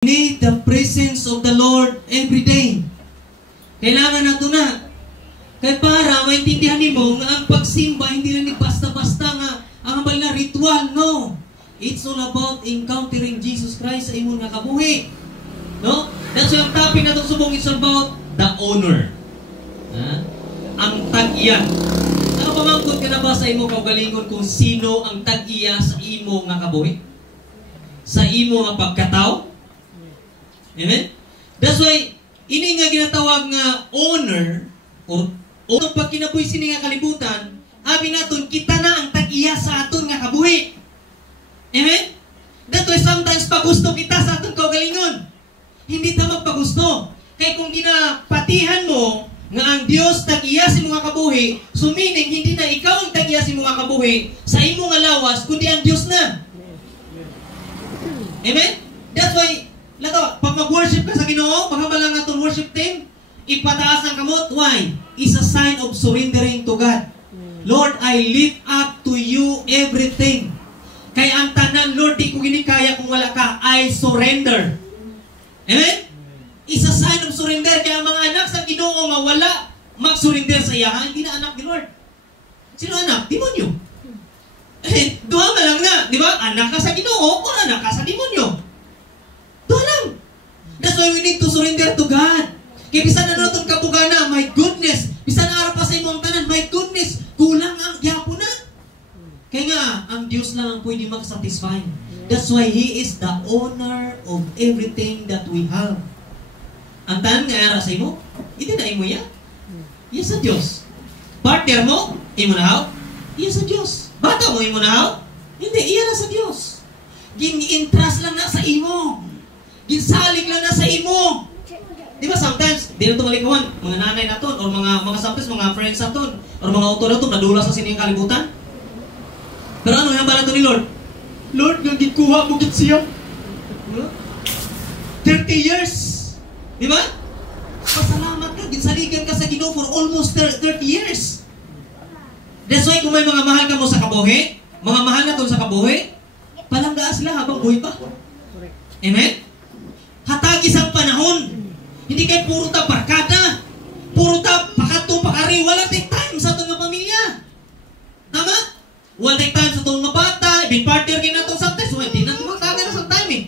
Need the presence of the Lord every day. Kailangan nato na. Kaya para maintindihan mo nga ang pagsimba hindi lang ni basta-basta nga ang hambal na ritual, no. It's all about encountering Jesus Christ sa imong nakabuhi. No? That's why ang topic na itong subong is about the honor. Ang tag-iya. Nakapamangkot ka na ba sa imo kaugalingon kung sino ang tag-iya sa imo nga kabuhi? Sa imo nga pagkatao? Amen? That's why, ini nga ginatawag nga honor, o pag kinabuhi sini nga kalibutan, habi naton, kita na ang tag-iya sa aton nga kabuhi. Amen? That's why sometimes pagusto kita sa aton kaugalingon. Hindi ta magpagusto. Kaya kung ginapatihan mo nga ang Dios tag-iya sa mga kabuhi, so meaning, hindi na ikaw ang tag-iya sa mga kabuhi sa imo nga lawas, kundi ang Dios na. Amen? That's why, pag mag-worship ka sa Ginoo, pagkabalang nga itong worship team, ipataas ang kamot. Why? It's a sign of surrendering to God. Lord, I lift up to you everything. Kaya ang tanan, Lord, di ko ginikaya kung wala ka. I surrender. Amen? It's a sign of surrender. Kaya ang mga anak sa Ginoo nga wala mag-surrender sa iya, hindi na anak ni Lord. Sino anak? Demonyo. Duha ka lang na. Di ba? Anak ka sa Ginoo o anak ka sa demonyo. Doon lang. That's why we need to surrender to God. Kaya bisan na natin kabugana, my goodness. Bisan na arap pa sa imong tanan, my goodness. Kulang ang yapo na. Kaya nga, ang Diyos lang ang pwede mag-satisfy. That's why He is the owner of everything that we have. Ang tanan nga ara sa imo, hindi na imo yan. Iya sa Diyos. Partner mo, imo na haw? Iya sa Diyos. Bata mo, imo na haw? Hindi, iya na sa Diyos. Gin-interest lang na sa imo. Ginsalig lang na sa imo. Di ba sometimes, di na ito malikawan, mga nanay naton, or mga sometimes, mga friends naton, or mga auto naton, nadulas sa sining kalibutan. Pero ano yung bala ito ni Lord? Lord, yung gikuha mo git siya. 30 years. Di ba? Pasalamat ka, ginsaligan ka sa Ginoo for almost 30 years. That's why kung may mga mahal ka mo sa kabuhi, mga mahal naton sa kabuhi, palanggaan sila habang buhay pa. Amen? Hatagis ang panahon. Hindi kayo puro ta barkada. Puro ta pakato, pakari. Wala take time sa itong pamilya. Tama? Wala take time sa itong bata. Ibig partner kayo na itong sometimes. Well, di na ito magtaga na sa time eh.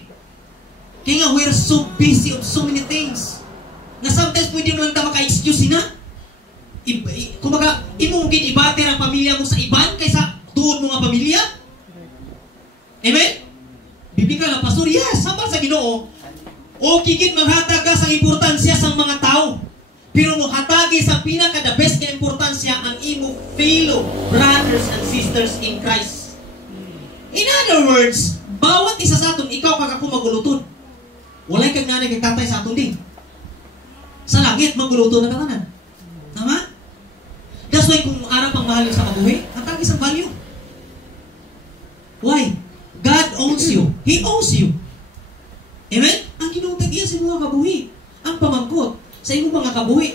Kaya nga, we're so busy of so many things. Na sometimes pwede mo lang ta maka-excuse na. Kumbaga, imungkin ibater ang pamilya mo sa iban kaysa tuod mo nga pamilya. Amen? Bibigyan na, Pastor, yes, sabar sa Ginoo. O kikit maghatag ka sa importansya sa mga tao. Pero maghatagi sa pinaka-the best na importansya ang imo fellow brothers and sisters in Christ. In other words, bawat isa sa aton, ikaw kag ako magulutod. Walay kag nanay kag tatay sa aton din. Sa langit, magulutod na katanan. Tama? That's why kung arap ang mahal sa kabuhi, hatagi sa value. Why? God owns you. He owns you. Amen? Ang ginutag-iya sa mga kabuhi. Ang pamangkot sa imong mga kabuhi.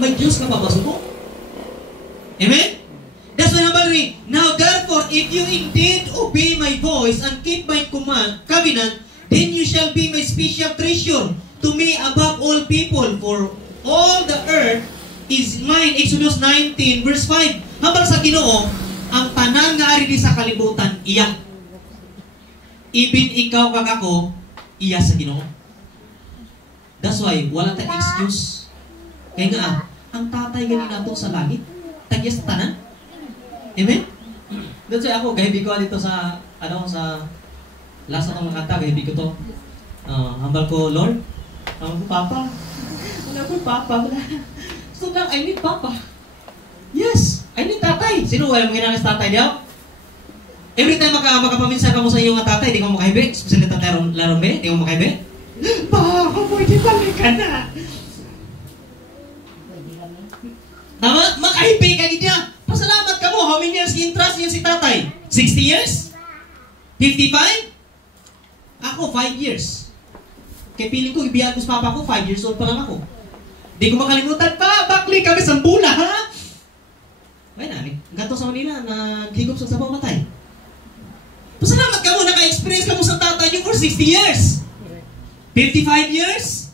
May Diyos ka papasuko. Amen? That's why nabal rin. Now therefore, if you indeed obey my voice and keep my covenant, then you shall be my special treasure to me above all people, for all the earth is mine. Exodus 19 verse 5. Habang sa Ginoo, ang tanan nga ari di sa kalibutan, iya. Even ikaw kag ako, iya sa Ginoo. That's why, wala tayong excuse. Kaya nga, ang tatay ganin nato sa langit, tagya sa tanan. Amen? That's why ako, gahibi ko dito sa, sa last na itong kanta, gahibi ko to. Hambal ko, Lord, hambal ko, Papa. Wala ko, Papa. So lang, I need Papa. Yes, I need tatay. Sino wala mong ginangas tatay daw? Every time makapaminsan ka mo sa iyong tatay, di ka mo makahibi. Especially tatay larong be, di ka mo makahibi. Pa, ako pwede balik ka na. Tama? Makahibi ka niya. Pasalamat ka mo. How many years interest niyo si tatay? 60 years? 55? Ako, 5 years. Kaya piling ko, ibiyan ko sa papa ko, 5 years old pa lang ako. Di ko makalimutan pa, bakli kami sa bula, ha? May nani, gato sa Manila na higop sa sabaw matay. Pasalamat ka mo, naka-experience ka mo sa tatay niyo for 60 years. 55 years?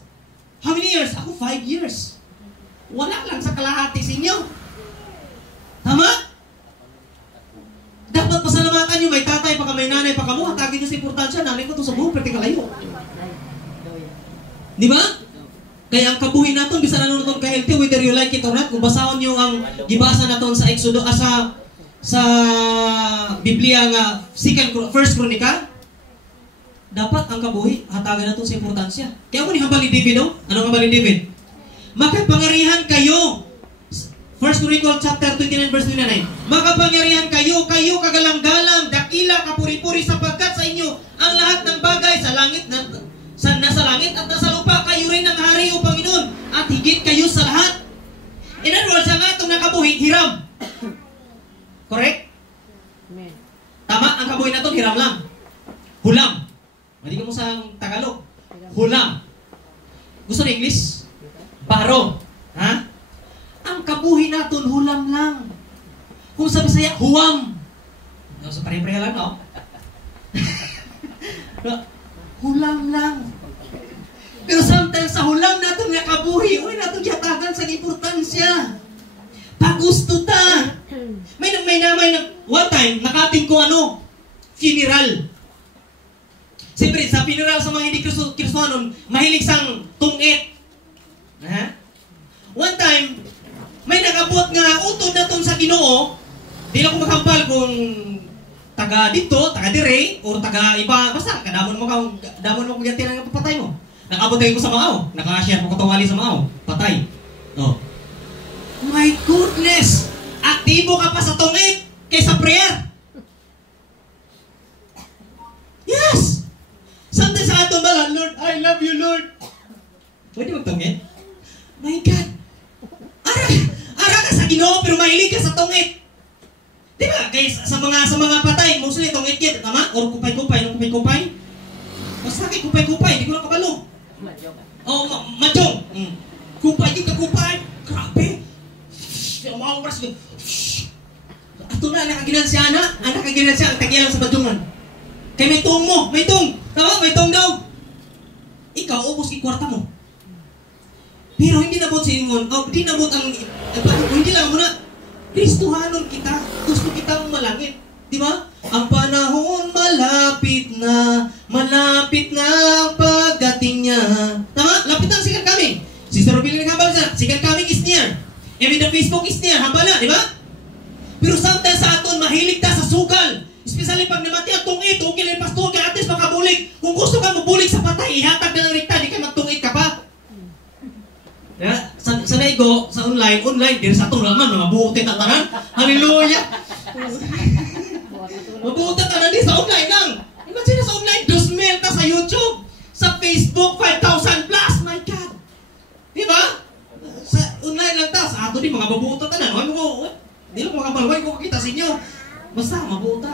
How many years? Ako 5 years. Wala lang sa kalahati sa inyo. Tama? Dapat pasalamatan nyo, may tatay pa ka, may nanay pa ka mo, hatagin nyo sa importansya, nanay ko to sa buong, pwede kalayo. Di ba? Kaya ang kabuhin natin, bisa na nunod ka healthy, whether you like it or not, kung basahon nyo ang gibasa natin sa Exodo, sa Biblia nga, First Chronicle, dapat ang kabuhi, hatagan natin sa importansya. Kaya mo ni hambal ni David, no? Ano hambal ni David? Makapangyarihan kayo. First Chronicle chapter 29 verse 29. Makapangyarihan kayo, kayo kagalang-galang, dakila, kapuri-puri, sapagkat sa inyo ang lahat ng bagay sa langit, nasa langit at nasa lupa, kayo rin ang hari o Panginoon, at higit kayo sa lahat. In other words, ang atong nakabuhi, hiram. Correct? Tama, ang kabuhi na ito, hiram lang. Hulam. Mali ka mo sa Tagalog. Hulam. Gusto na English? Baro. Ha? Ang kabuhi natin, hulam lang. Kung sabi saya, huwam. So, pare-pareha lang, no? Hulam lang. Pero sometimes sa hulam natin nga kabuhi, uy, natin yatagan sa importansya. Pagusto ta. May one time, nakating ko funeral. Siyempre, sa funeral sa mga hindi Kristohanon, mahilig sang tungit. One time, may nagabot nga utod na sa Ginoo. Di lang ko maghambal kung taga dito, taga dire, o taga iba, basta damon mo kung yatiran nga papatay mo. Nakabot ko sa Mao, naka-share ko tawali sa Mao, patay. No. My goodness! Aktibo ka pa sa tungit kaysa prayer. Yes! Sometimes sa aton bala, Lord, I love you, Lord. Pwede magtungit? My God! Ara ka sa Ginoo pero mahilig ka sa tungit. Di ba? Kaya sa mga patay, mostly tungit kit, tama? Or kupay-kupay. Basta kay kupay-kupay, di ko na kabalo. Oh, majong. Kupay, di ka kupay. Grabe. Yung mga oras ko. Ato na, anak siya, ang tagilan sa badyungan. Kaya may tong mo, may tong. Tama, may tong daw. Ikaw, ubos kwarta mo. Pero hindi nabot sa ingon, hindi nabot hindi lang muna, Kristohanon kita, gusto kitang malangit. Di ba? Ang panahon malapit na ang pagdating niya. Tama? Lapit na, sikat kami. Sister Robin naghambal siya, sikat kami is near. Every the Facebook is near, hambal na, di ba? Pero sometimes sa aton, mahilig ta sa sugal. Especially pag namati ang tungit, okay na yung pastor, kaya atis makabulig. Kung gusto ka mabulig sa patay, ihatag na ng rikta, di ka magtungit ka pa. Sa naigo, sa online, diri sa itong laman, mga buutin at tanan. Hallelujah! Mabuutin tanan di sa online lang. Imagine sa online, 2,000 ta sa YouTube. Sa Facebook, 5,000 plus. My God! Di ba? Sa online lang ta, sa ato di mga mabuutin tanan. Di lang makabalway ko kakita sa inyo. Basta, mabuuta.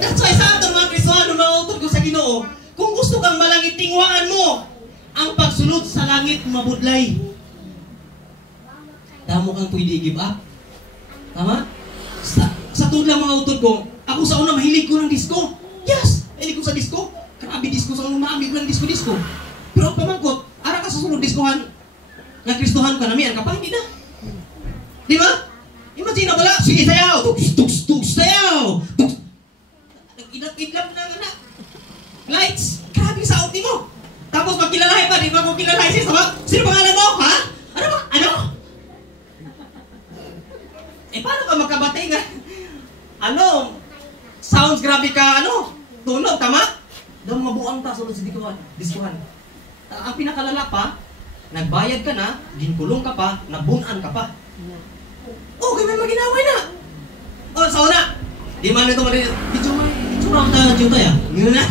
That's why sa ato mga Kristohanon, mautod ko sa Ginoo. Kung gusto kang malangit, tingwaan mo ang pagsunod sa langit mabudlay. Damo kang pwede give up. Tama? Sa tulad mga utod ko, ako sa una mahilig ko ng disco. Yes! Mahilig ko sa disco. Grabe disco sa una, maamig ko ng disco. Pero pamangkot, ara ka sa sunod diskohan, na Kristohan ka namin, ka pa, hindi na. Di ba? Imagine na wala, sige sayaw, tuks, sayaw. Nag-idlap na nga. Lights, grabe sa out mo. Tapos magkilalahin pa, di ba kung kilalahin siya, sama? Sino pangalan mo? Ha? Ano ba? Ano? Paano ka magkabatay nga? Sounds grabe ka, tunog, tama? Doon mabuang ta, sunod sa diskuhan. Ang pinakalala pa, nagbayad ka na, ginkulong ka pa, nabunan ka pa. Okay, may maginaway na. Sa una, di man ito marin, ito lang tayo ya. Ngayon na.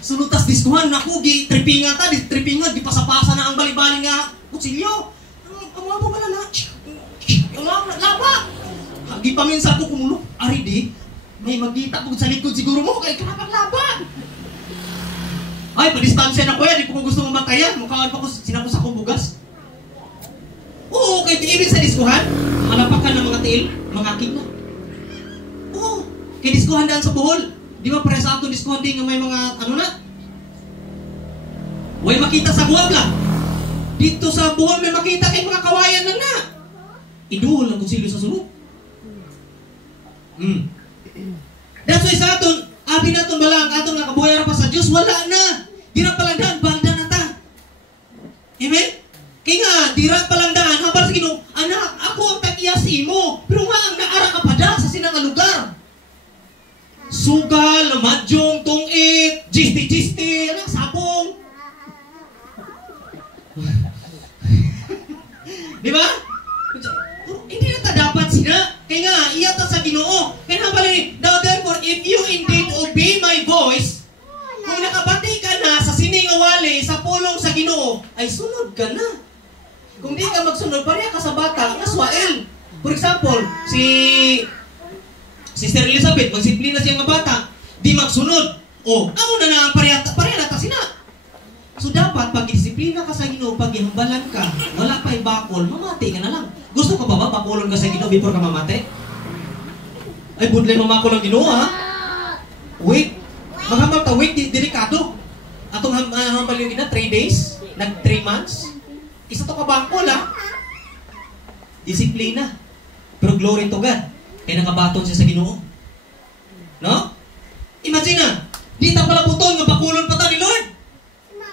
Sulutas diskuhan, naku, tripingan, di pasapasa na ang bali-bali nga kutsilyo. Ang mga po pala na, yung mga lapa. Di paminsan ko kumulok, ari di, may magdita po sa likod siguro mo, kaya kapag laban. Ay, padistansya na ko yan, di ko gusto mamatayan, mukhaan pa ko, sinapos ako bugas. Oo, kaya ibig sa diskuhan, malapakan ng mga tiil, mga king na. Oo, kaya diskuhan daan sa buhol. Di ba pare sa aton discounting nga may mga ano na? Way makita sa buwag lang. Dito sa buwag may makita kay mga kawayan lang na. Iduol ang konsilyo sa sulod. That's why sa aton, abi naton bala ang aton nga kabuhay ra pa sa Dios, wala na. Dira palangdaan, banda na ta. Amen? Kaya nga, dira palangdaan, hambal sa Ginoo, anak, ako ang tag-iya sa imo. Pero nga ang naara ka pa da sa sinang lugar. Sugal, madyong, tungit, jisti, anak, sapong. Di ba? Hindi na ta dapat sila. Kaya nga, iyata sa Ginoo. Kaya nga pala now therefore, if you indeed obey my voice, kung nakabati ka na sa siningawali, sa pulong sa Ginoo, ay sunod ka na. Kung di ka magsunod, pareha ka sa bata, nga swael. For example, si Sister Elizabeth, magsimple na siya nga bata, di magsunod. O, amo na na, pareha na ta sina. So dapat, pag disiplina ka sa Ginoo, pag ihambalan ka, wala pa ibakol, mamati ka na lang. Gusto ka ba bakulon ka sa Ginoo before ka mamati? Ay, budlay mamakol ang Ginoo, ha? Wait. Maghambal ta, wait, delikado. Atong hambal yung 3 days, nag 3 months. Isa to ka bakol, ha? Disiplina. Pero glory to God. Kaya nakabaton siya sa Ginoo. No? Imagine na, di ta pala buton, mabakulon pa ta ni Lord.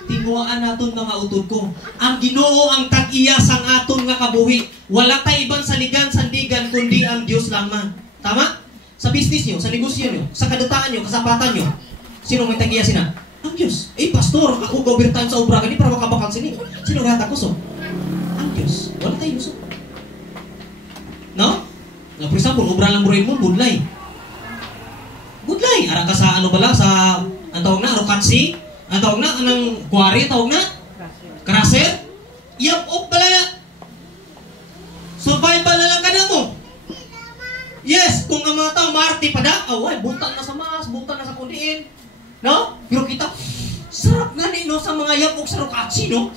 Tinuaan naton mga utod ko. Ang Ginoo ang tag-iya sang aton nga kabuhi. Wala tay ibang saligan, sandigan, kundi ang Dios lamang. Tama? Sa business nyo, sa negosyo nyo, sa kadutaan nyo, kasapatan nyo. Sino may tag-iya sina? Ang Diyos. Eh, pastor, ako gobirtan sa obra gani para makabakal sini. Sino gata ko so? Ang Diyos. Wala tayo so. No? Na for example, obra lang burin mo, budlay. Budlay. Ara ka sa ano bala, sa, ang tawag na, rokatsi. Ang tawag na, anong quarry, tawag na? Crusher. Yap, pala na. Survival na lang ka na mo. Yes, kung ang mga tao, Marte pa da, away, buntang na sa mas, buntang na sa kundiin. No? Pero kita, sarap nga no, sa mga yapok sa rokatsi, no?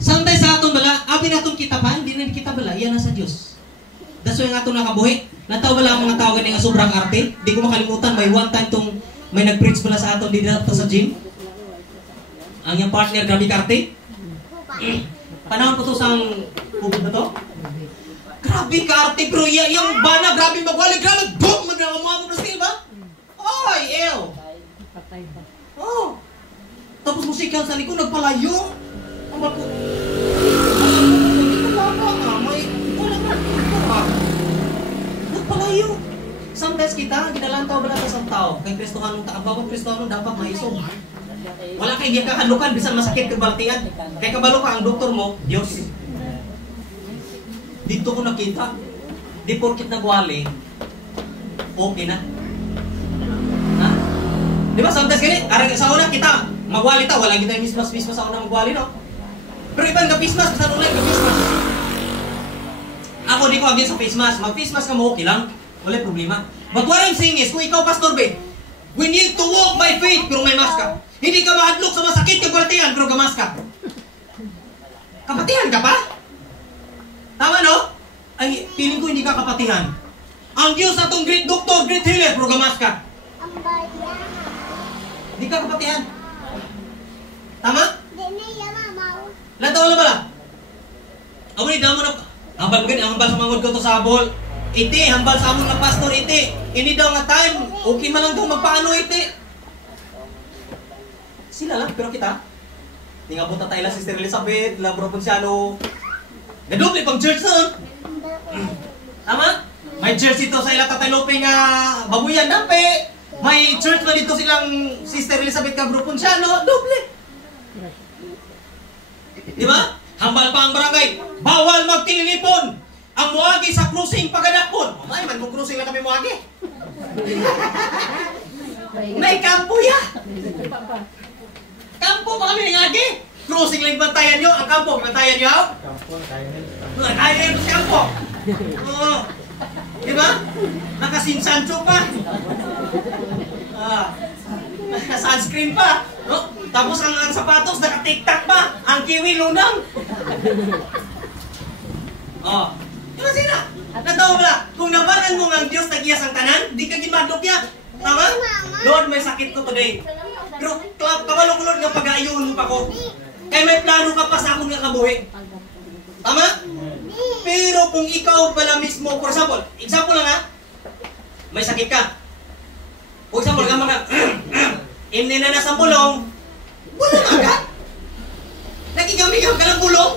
Santay sa aton bala, abi naton kita pa, hindi na kita bala, yan na sa Diyos. That's why nga aton nakabuhi. Nataw bala ang mga tao nga sobrang arte. Di ko makalimutan, may one time tong may nag-preach bala sa aton dito sa gym. Ang yung partner, grabe karte. Panahon ko to sa hubod na to. Grabe karte, bro. Yung bana, grabe magwali. Grabe, boom! Magnakamama mo na steel ba? Oy, ew! Oh. Tapos musikal sa likod, nagpalayo. Ang bako. Nagpalayo. Sometimes kita, ginalantaw ba natin sa tao? Kay Kristohanong bawat Kristohanong dapat maisog. Wala kay giya kakadlukan, bisan masakit kay baltian. Kay kabalo ka ang doktor mo, Diyos. Dito ko nakita, di porkit nagwali, okay na. Ha? Di ba, sometimes ganit, sa una kita, magwali ta, wala kita yung mismas sa una magwali, no? Pero ibang ka-face mask, basta nung lang ka-face mask. Ako di ko against sa face mask, mag-face mask ka mo, okay lang, wala problema. But what I'm saying is, kung ikaw, Pastor Ben, we need to walk by faith, pero may mask ka. Hindi ka mahadlok sa masakit kang baltian, pero gamas ka. Kapatihan ka pa? Tama, no? Ay, feeling ko hindi ka kapatihan. Ang Diyos atong great doctor, great healer, pero gamas ka. Hindi ka kapatihan. Tama? Lantaw wala bala? Amo ni damo na, hambal mo hambal sa mangod ko to sa bol. Iti, hambal sa amon na pastor, iti. Ini daw nga time, okay man lang daw magpaano, iti. Sila lang, pero kita, hindi nga punta tayo lang Sister Elizabeth, la Bro Ponciano. Nadoble pang church nun. Tama? May church ito sa ila Tatay Lope nga babuyan dampe. May church pa dito silang Sister Elizabeth ka Bro Ponciano. Doble. Di ba? Hambal pa ang barangay. Bawal magtinilipon. Ang muagi sa cruising pagadakon. Mamay, man kung cruising lang kami muagi. May kampo ya. Kampo pa kami ngagi. Cruising lang bantayan nyo. Ang kampo, bantayan nyo. Kampo, kaya nyo sa kampo. Oo. Diba? Nakasinsancho pa. Naka-sunscreen pa. No? Tapos ang sapatos, naka-tiktak pa. Ang kiwi lunang. Oh. Ano sila? Natawa ba? Kung nabanan mo nga ang Diyos nag-iyas ang tanan, di ka gimadlok niya. Tama? Lord, may sakit ko today. Pero kabalo ko, Lord, nga pag-aayuhan mo pa ko. Kaya may plano ka pa sa akong nga kabuhi. Tama? Pero kung ikaw pala mismo, for example lang ha, may sakit ka. For example, gama ka, imni na nasa bulong, bulong agad. Nagigam-igam ka ng bulong.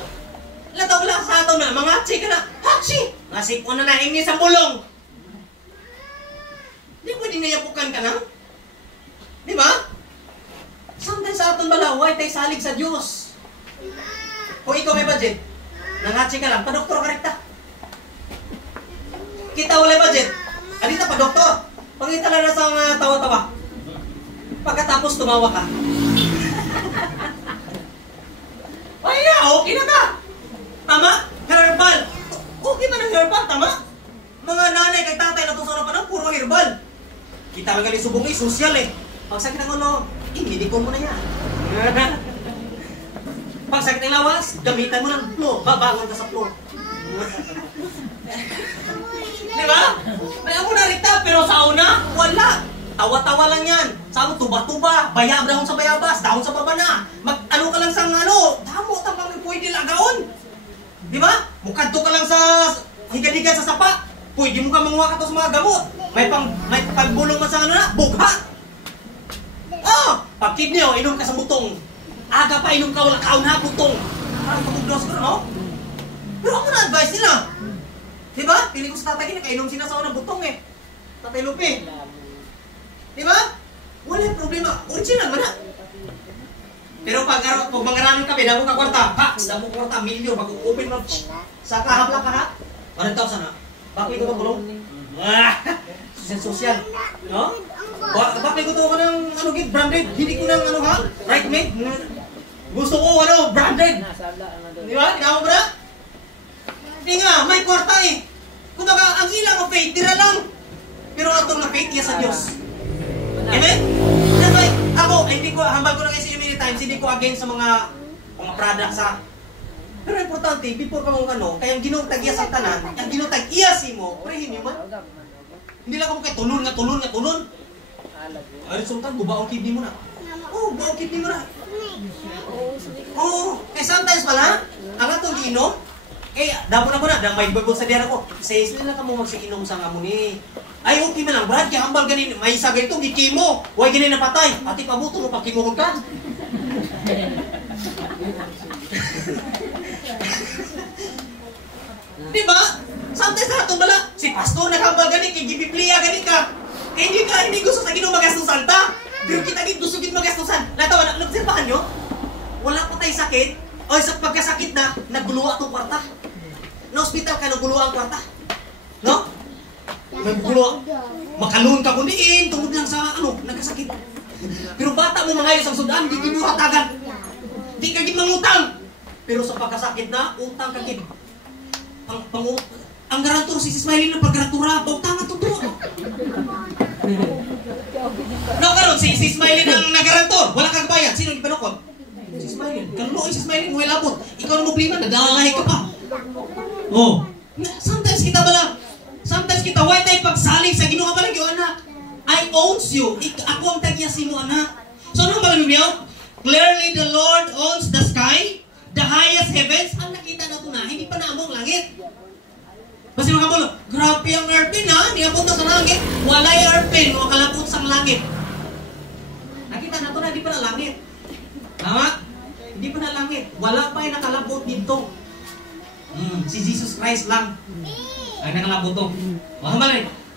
Lataw ko lang sa ato na, mga hatsi ka na, hatsi! Ngasip ko na imni sa bulong. Di pwede nayapukan ka na? Di ba? Sometimes sa aton balaway, tayo salig sa Diyos. Kung ikaw may budget, nangatsi ka lang, pa-doktor ka rin ta. Kita wala budget, alita pa-doktor. Pangita lang na sa tawa-tawa. Pagkatapos tumawa ka. Ay na, okay na ka. Tama? Herbal. Okay man ang herbal, tama? Mga nanay kay tatay na itong sa panahon, puro herbal. Kita lang galing subong social Pag sakit ang ulo, medicon mo na yan. Pag sakit ang lawas, gamitan mo ng flow. Babangon ka sa flow. Di ba? May ako narita, pero sa una, wala. Tawa-tawa lang yan. Sa ako, tuba-tuba. Bayab dahon sa bayabas. Dahon sa baba na. Mag-ano ka lang sa damo, tapang pwede lagaon. Di ba? Mukadto ka lang sa higad-higad sa sapa. Pwede mo ka manguha ka to sa mga gamot. May pagbulong mo sa bugha. Pag kidney, inom ka sa butong. Aga pa inom ka, wala kaon na butong. Parang pabugdos ko, no? Pero ako na-advise nila. Diba? Pili ko sa tatay, nakainom sila sa unang butong Tatay Lupe. Diba? Wala yung problema. Original man na. Pero pag mangaranan kami, damo ka kwarta. Damo ka kwarta, milyon. Pag-open mo, sa kahapla ka ha? 1,000 ha? Bakit ko ba kulong? Sen social. No? Bakit ko to ko ng branded? Hindi ko ng right made. Gusto ko branded. Di ba? Kinawa mo na? Hindi nga, may kwarta Kung baka, ang ilang faith, tira lang. Pero atong na faith, iya sa Diyos. Amen? That's why, ako, hindi ko, hambal ko lang kasi many times, hindi ko against sa mga products Pero importante, before ka mong kaya ang ginutag-iya sa tanan, ang ginutag-iya si mo, prehin mo man. Hindi lang ako kay tulon. Ay, resultan, bubaong kidney mo na. Bubaong kidney mo na. Kaya sometimes pala, ang atong giinom, damo na ko na, may bago sa dera ko. Says nila ka mo magsikinom sa nga mo ni. Ay, okay man lang, Brad, kaya hambal ganin, may isa ganito, gikimo. Huwag ganin napatay. Ati pabuto mo, pagkimuhod ka. Diba? Sometimes na itong bala, si pastor nakambal ganin, kay gibibliya ganin ka. Kaya hindi gusto sa Ginoo magastusan ta. Pero kita gusto magastusan. Natawa na, obserbahan nyo? Wala po tayo sakit. O sa pagkasakit na, naguluwa itong kwarta. Na-hospital ka, naguluwa ang kwarta. No? Naguluwa. Makaluon ka kundiin, tungod lang sa nagkasakit. Pero bata mo mga ang sudan, di mo hatagan. Di ka mangutang. Pero sa pagkasakit na, utang ka gid. Ang garantor, si Smiley na pag-garantura, utang na tuto. No, karon si Smiley ang nagarantor, wala kang bayad. Sino ang ipanukod? Si Smiley. Kaluloy si Smiley, mo ilabot. Ikaw na problema, nadahay ka pa. Sometimes kita why tayo pagsaling sa Ginoo ka pala yung anak. I owns you. Ako ang tagyasin mo, anak. So ano ba niyo? Clearly the Lord owns the sky, the highest heavens. Ang nakita na ito na, hindi pa naamong langit. Kasi mga kabalo, grabe ang airplane ha, niabot na sa langit. Wala yung airplane, makalapot sa langit. Nakita na ito na, hindi pa na langit. Tama? Hindi pa na langit. Wala pa yung nakalapot dito. Si Jesus Christ lang ay nakalapot ito.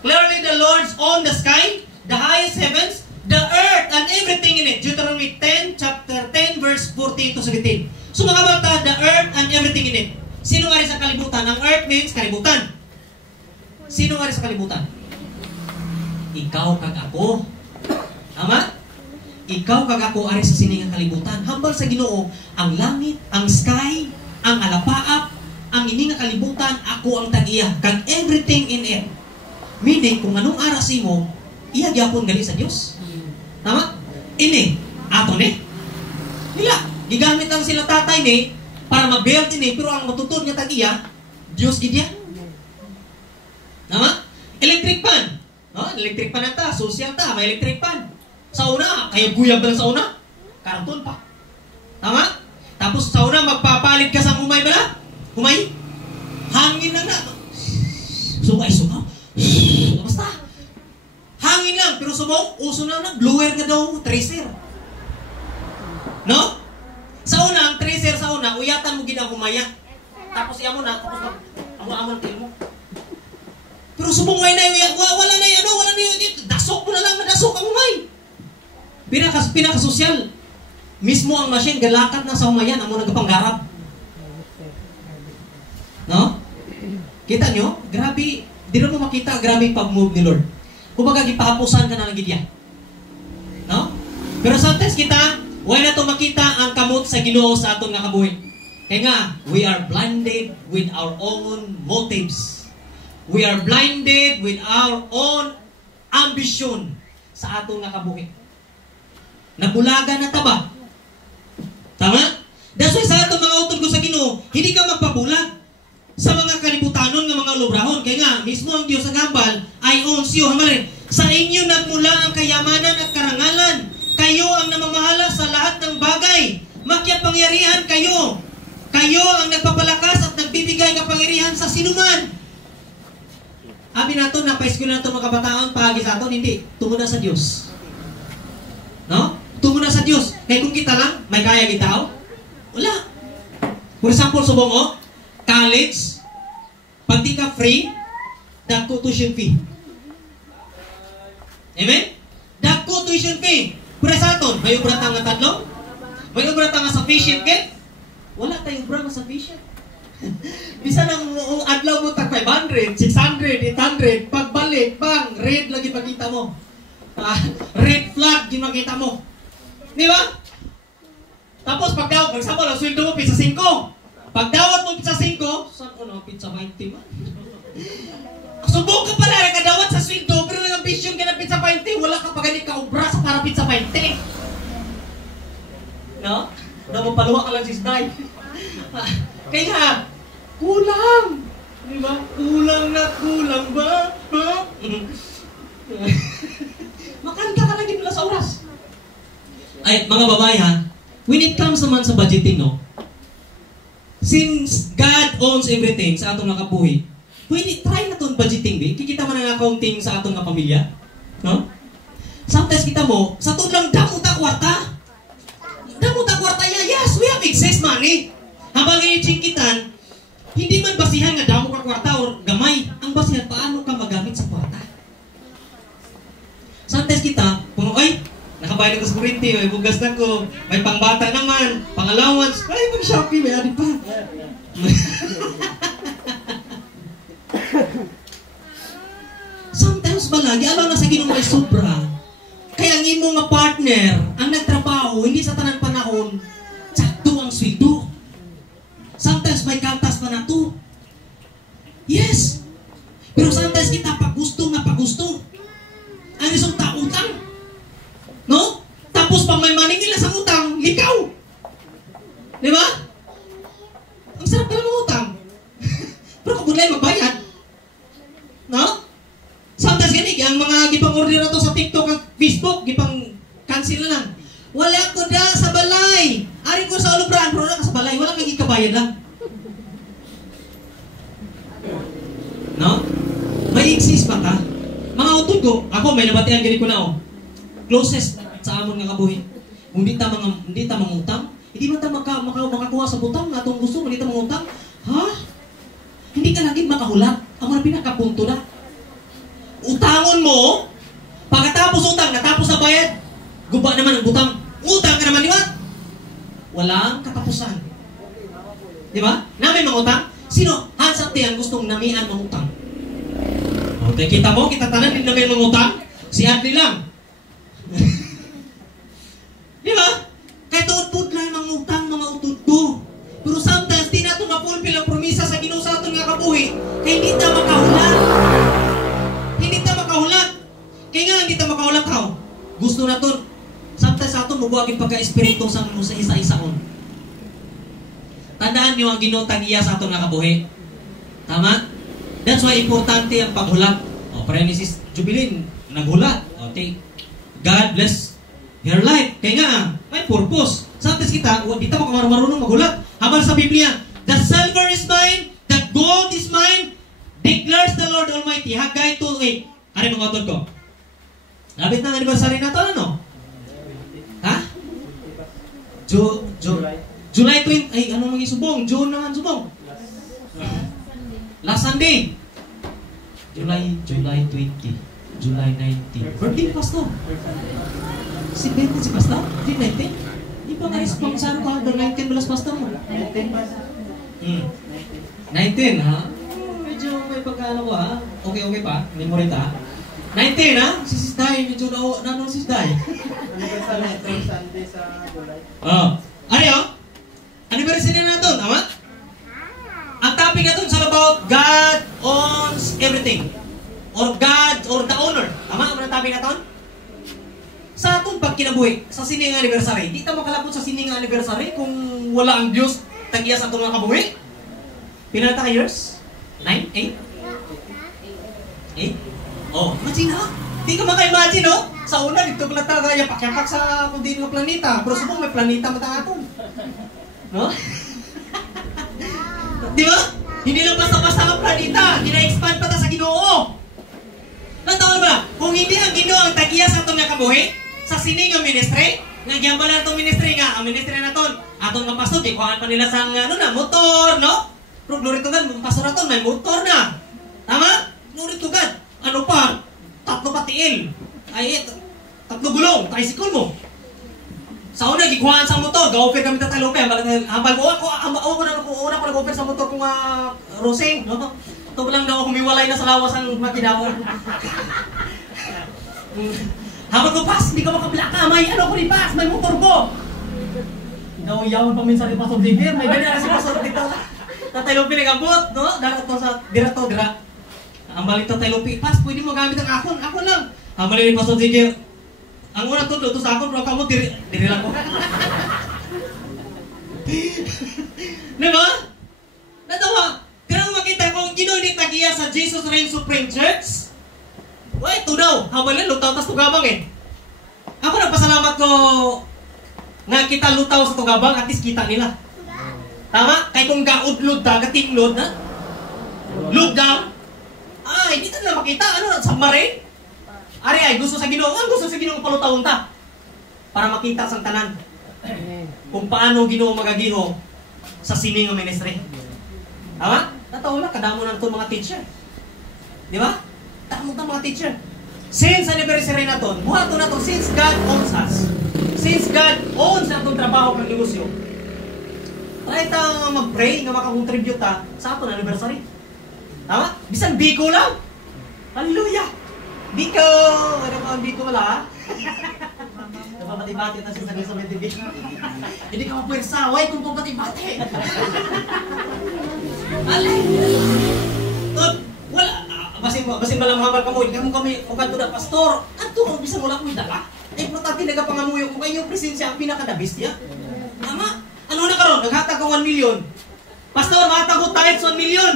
Clearly the Lord's on the sky, the highest heavens, the earth, and everything in it. Deuteronomy 10, chapter 10, verse 14 to 17. So mga bata, the earth and everything in it. Sino nga rin sa kalibutan? Ang earth means kalibutan. Sino nga rin sa kalibutan? Ikaw kag ako. Tama? Ikaw kag ako ari sa siningang kalibutan. Hambal sa Ginoo, ang langit, ang sky, ang alapaap, ang ininga kalibutan, ako ang tag-iya. Kag everything in it. Meaning, kung anong aras mo, iyagyapon gali sa Diyos. Tama? Ini, ato ni. Nila, gigamit lang sila tatay ni, para ma-build ini, pero ang matutod niya tag-iya, Diyos gidya. electric fan. No? Electric fan na ta, social ta, may electric fan. Sa una, kaya guyab lang sa una. Karton pa. Tama? Tapos sa una, magpapalit ka sa humay ba na? Humay? Hangin lang na. Sumay. Basta. Hangin lang, pero sumaw, uso na blower na daw, tracer. No? Sa una, ang tracer sa una, uyatan mo ginang humaya. Tapos iya mo na, tapos amo-amo ng mo. Pero sumungay na yung, wala na yung, dasok mo na lang, nadasok ang humay. Pinaka-sosyal. Mismo ang machine, galakat na sa humayan, amo nagpanggarap. No? Kita nyo? Grabe, di na mo makita, grabe yung pag-move ni Lord. Kumbaga, gipahapusan ka na lang gidya. No? Pero sometimes kita, wala na ito makita ang kamot sa Ginoo sa atong nakabuhi. Kaya nga, we are blinded with our own motives. We are blinded with our own ambition sa atong nakabuhi. Nabulaga na taba. Tama? That's why sa atong mga utod ko sa Ginoo, hindi ka magpabulag sa mga kalibutanon ng mga lubrahon. Kaya nga, mismo ang Diyos sa gambal ay onsyo. Sa inyo nagmula ang kayamanan at karangalan. Kayo ang namamahala sa lahat ng bagay. Makiapangyarihan kayo. Kayo ang nagpapalakas at nagbibigay kapangyarihan sa sinuman. Abi nato, napaiskul na ito mga kabataan, pahagi sa atin, hindi. Tungo na sa Diyos. No? Tungo na sa Diyos. Kaya kung kita lang, may kaya kita, wala. For example, subong o, college, pag di ka free, dagko tuition fee. Amen? Dagko tuition fee. Pero sa aton, may ubra nga tatlo? May ubra nga sufficient kit? Wala tayong ubra nga sufficient. Bisa nang adlaw mo tag 500, 600, 800, pagbalik, bang, red lagi pakita mo. Red flag din makita mo. Di ba? Tapos pagdawat, magsama lang, sweldo mo, pizza 5. Pagdawat mo pizza 5, saan ko na pizza 20 man? Subok ka pala, nakadawat sa sweldo, pero nag-ambition ka ng pizza 20, wala ka pagani ka ubra sa para pizza 20. No? Napapaluwa ka lang si Snay. Kaya, kulang. Di ba? Kulang ba? Ha? Makanta ka lang din sa oras. Ay, mga babae ha, when it comes naman sa budgeting, no? Since God owns everything sa atong nakabuhi, try na itong budgeting, di? Kikita mo ng accounting sa atong pamilya. No? Sometimes kita mo, sa ito lang damuta kwarta. Damuta kwarta niya, yes, we have excess money. Habang i-chingkitan, hindi man basihan nga damo ka kwarta or gamay. Ang basihan, paano ka magamit sa kwarta? Sometimes kita, puno, ay, nakabayad ako sa kurinti, may bugas na ko, may pangbata naman, pang-allowance, ay, mag-Shopee, may adi pa. Sometimes ba lagi, alaw na sa Ginoo may sobra. Kaya ang imo nga partner, ang nagtrabaho, hindi sa tanan panahon, sakto ang sweldo. Sometimes may kaltas pa na to. Yes. Pero sometimes kita pagusto nga pagusto. Ang isang utang. No? Tapos pag may maningil sa utang, likaw. Di ba? Ang sarap pala ng utang. Pero kung bulay magbayad. No? Sometimes gani, ang mga gipang-order na to sa TikTok at Facebook, gipang-cancel na lang. Wala ko da sa balay. Ari ko sa ulubraan, pero na ka sa balay. Wala kang ikabayan lang. No? May exist pa ka? Mga utod ko, ako may nabatian gani ko na closest sa amon nga kabuhi. Kung hindi ta mangutang, hindi man ta makakuha sa butang na itong gusto, hindi ta mangutang. Ha? Hindi ka lagi makahulat. Ang mga pinakapunto na. Utangon mo, pagkatapos utang, natapos na bayad, guba naman ang butang. Utang ka naman, di ba? Walang katapusan. Di ba? Na may mangutang? Sino? Hands up diyan gustong namian mangutang. Okay, kita mo, kita tanan, hindi na may mangutang. Si Adli lang. Di ba? Kaya tuod-pud lang mangutang mga utod ko. Pero sometimes, di natin mapulpil ang promisa sa Ginoo sa aton nga kabuhi. Kaya hindi ta makahulat. Hindi ta makahulat. Kaya nga hindi ta makahulat how? Gusto na to. Sometimes sa aton, mabuagin pagka-espiritu sa isa-isa on. Tandaan niyo ang Ginoo tag-iya sa aton nga kabuhi. Tama? That's why importante ang paghulat. para ni Sis Jubilin, naghulat. Okay. God bless her life. Kaya nga, may purpose. Sometimes kita, di tayo marunong maghulat. Habang sa Biblia, the silver is mine, the gold is mine, declares the Lord Almighty. Hagay 2:8. Ano yung mga ko? Labit ng anniversary na ito, ano? Ha? July 20, ay, ano mga isubong? June na nga subong. Last Sunday. July 20. July 19. Birthday Pastor. Si Bente si Pastor? Di 19? Di ba nga pang saan ka? 19 balas Pastor mo? 19 ha? Medyo may pagkaano ko ha? Okay pa? Memory ta? 19 ha? Si Sis Day, medyo nanong Sis Day. Anniversary Sunday sa July. Ano yun? Anniversary na natin, tama? Ang topic natin is all about God owns everything. Or God, or the owner. Tama? Ano ang topic natin? Sa atin pag kinabuhi, sa sining anniversary, di tayo makalapot sa sining anniversary kung wala ang Diyos tag-iya sa itong mga kabuhi. Pinalata ka years? 9? 8? 8? Oh, imagine ha? Di ka maka-imagine, no? Sa una, dito pala tayo yapak-yapak sa kung di ng planeta. Pero subong may planeta matang-aton. No? Di ba? Hindi lang basta-basta ang planeta. Gina-expand pa ta sa Ginoo. Nataon ba? Kung hindi ang Ginoo ang tag-iya sa itong kabuhi, sa sining ang ministry, nagyan ba na itong ministry nga, ang ministry na ito, atong mga pastor, di kuhaan pa nila sa motor, no? Pero glory to God, pastor na ito, may motor na. Tama? Glory to God. Ano pa? 3 patiil. Ay, 3 gulong, tricycle mo. Sa una, gikuhaan sa motor, ga-offer kami tatay lupa. Hambal mo, una ko nag-offer sa motor kung rosing, no? Ito lang daw humiwalay na sa lawas ang makinawa. Habang ko, Pas, hindi ka makablaka. May ano ko ni Pas, may motor ko. Nauyawin pa minsan ni Pastor Xavier. May ganyan na si Pastor dito. Tatay Lupi nag-abot, no? Darato sa dira. Ang balik tatay Lupi, Pas, pwede mo gamit ang akon. Akon lang. Ang balik ni Pastor Xavier, ang una to sa akon, pero kamo diri lang ko. Diba? Natawa. Kaya makita kung ginunit tagiya sa Jesus Reign Supreme Church. Why, ito daw. Habalan, lutaw tas tugabang eh. Ako nagpasalamat ko nga kita lutaw sa tugabang, at least kita nila. Tama? Kaya kung gaudlod ta, katinglod na. Look down. Ay, hindi nila makita. Ano, submarine? Ari ay, gusto sa Ginoo. Ang gusto sa Ginoo palutawon ta. Para makita sa tanan. Kung paano Ginoo magagiho sa sining ng ministry. Tama? Nataw lang, kadamo na ito mga teacher. Di ba? Damo na mga teacher. Since anniversary na ito, buhato na ito, since God owns us. Since God owns na itong trabaho ng negosyo, try tayo mag-pray na makakontribute ta sa ating anniversary. Tama? Bisan Biko lang. Hallelujah! Biko! Ano ko ang Biko wala ha? Napapatibati na siya sa TV. Hindi ka mapwersa. Why kung papatibati? Alay! Wala. Basin balang hambal ka mo. Hindi mo kami ugat na pastor. Ato kung bisan wala ko dala. Importante nagapangamuyo ko kayo presensya ang pinakadabis niya. Tama? Ano na karon? Naghatag ka 1 million. Pastor, naghatag ko tithes 1 million.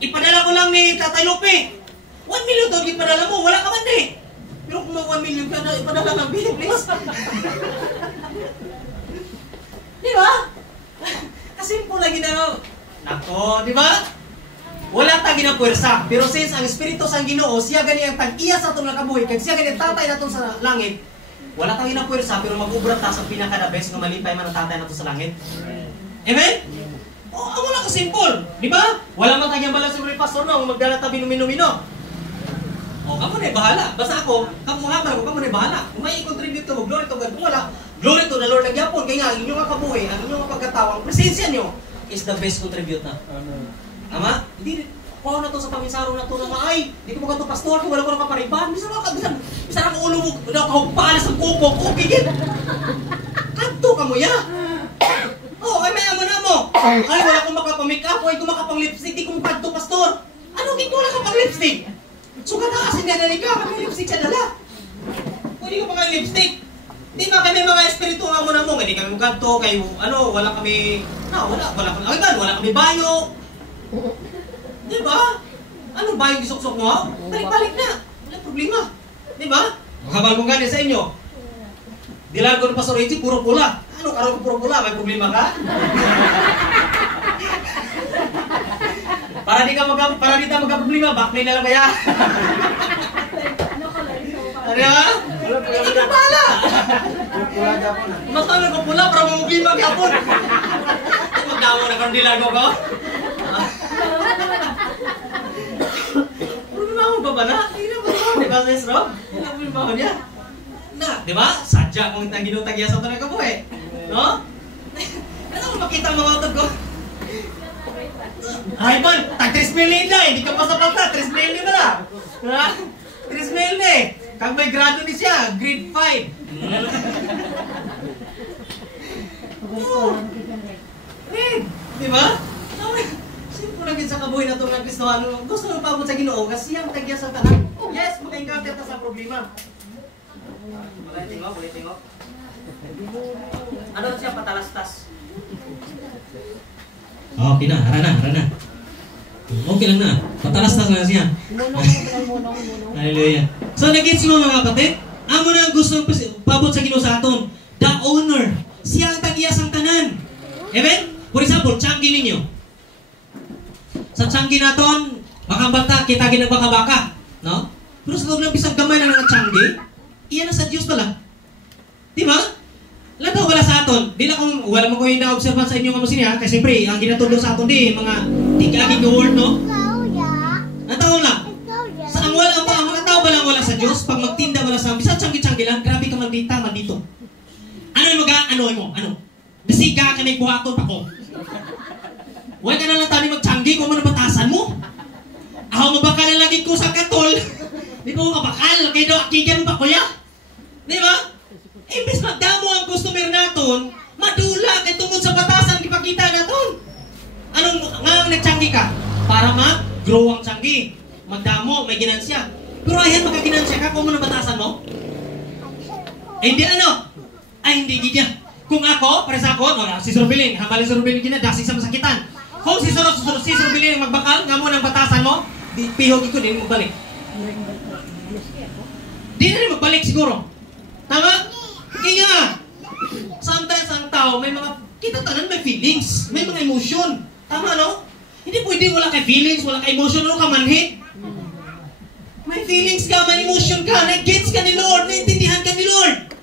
Ipadala ko lang ni Tatay Lupe. 1 million daw ipadala mo. Wala ka man eh. Pero kung mag 1 million ka na, ipadala ng bill, please. Di ba? Kasimple lagi na. Nako, di ba? Wala ta ginapuwersa. Pero since ang Espiritu sa Ginoo, siya gani ang tag-iya sa itong nakabuhi, kag siya gani ang tatay natin sa langit, wala ta ginapuwersa, pero mag-ubra ta sa pinaka-the-best na malipay man ang tatay natin sa langit. Amen? Oh, wala ka simple. Di ba? Wala man tagyang balang si Pastor no, magdala ta binumino-mino. O, kamo na bahala. Basta ako, kamo habang ako, kamo na bahala. Kung may i-contribute to mo, glory to God. Kung wala, glory to the Lord nagyapon. Kaya nga, ang inyong kabuhi, ang inyong pagkatawa, ang presensya nyo is the best contributor. Tama? Hindi, kuha na to sa paminsaro na to na ay, hindi ko magato pastor, kung wala ko nakapariban. Bisa ako ulo mo, nakahugpalas ang kuko, kukigit. Kanto ka mo ya. Oh, ay may amo na mo. Ay, wala akong makapamake up, ay kung makapang-lipstick, di ko kanto pastor. Ano, hindi ko wala kapang-lipstick? Sugat na kasi nanay ka, kami lipstick siya dala. Pwede ko pa kayo lipstick. Di ba kami mga espiritu nga mo na mo, hindi kami magkanto, kayo, ano, wala kami bayo. Di ba? Ano ba yung gisok-sok mo? Balik-balik na. Walang problema. Di ba? Habang kung ganyan sa inyo, dilan ko ng Pastor Richie, puro pula. Ano karoon ko puro pula? May problema ka? Para di ka magka-problema, backplay na lang kaya. Ano ba? Hindi ka pala. Mas kami ko pula para mamuglimag yapon. Magdamo na kang dilago ko. Problema ba ba na? Hindi na ba? Di ba, Sis Rob? Hindi na problema niya. Na, di ba? Sadya kung ginutagya sa talaga po eh. No? Ano kung makita ang mga utod ko? Ay man, tag 3 million na eh. Hindi ka pa sapat na. 3 million na lang. Ha? 3 million eh. Kag may grado ni siya, grade 5. Oh. Di ba? Simple lang sa kabuhay na itong Kristohano. Gusto mo paabot sa Ginoo kasi siyang tagya sa tanan. Yes, maka-encounter ta sa problema. Mulay-tingo. Ano siya patalastas? Okay na, hara na. Okay lang na. Patalastas na siya. Hallelujah. So, nag-gets mo mga kapatid? Amo na ang gusto paabot sa Ginoo sa aton. The owner. Siya ang tagya sa tanan. Amen? For example, tiyanggi ninyo. Sa tiyanggi naton, makambata, kita ginabaka-baka. No? Pero sa loob ng bisang gamay na ng tiyanggi, iyan na sa Diyos pala. Di ba? Lato wala sa aton. Bila kung wala mo ko yung na-observan sa inyo kamusin niya, kasi siyempre, ang ginatulong sa aton di, mga tigaging the word, no? Ang tao lang. Sa ang wala pa, ang mga tao ba lang wala sa Diyos, pag magtinda wala sa bisang tiyanggi-tiyanggi lang, grabe ka magdita, mandito. Ano? Basiga ka may buhaton pa ko. Huwag ka na lang tani magtiyanggi kung ano batasan mo. Ako mabakal na lagi ko sa katol. Di ba mo kabakal? Kaya daw akigan pa ko ya. Di ba? Imbes magdamo ang customer naton, madula kay tungod sa batasan ipakita naton. Anong nga nagtiyanggi ka? Para mag-grow ang tiyanggi. Magdamo, may ginansya. Pero ayan makaginansya ka kung ano batasan mo? Hindi ano? Ay hindi gidya. Kung ako, para sa ako, si Surbilin, hamalin si Surbilin gina, dasig sa masakitan. Kung si Surbilin ang magbakal, nga mo ng batasan mo, pihog ito, di mo magbalik. Di na rin magbalik siguro. Tama? Kaya, sometimes ang tao, may mga, kita tanan may feelings, may mga emotion. Tama, no? Hindi pwede wala kay feelings, wala kay emotion, ano ka manhid? May feelings ka, may emotion ka, nag-gets ka ni Lord, naintindihan ka ni Lord.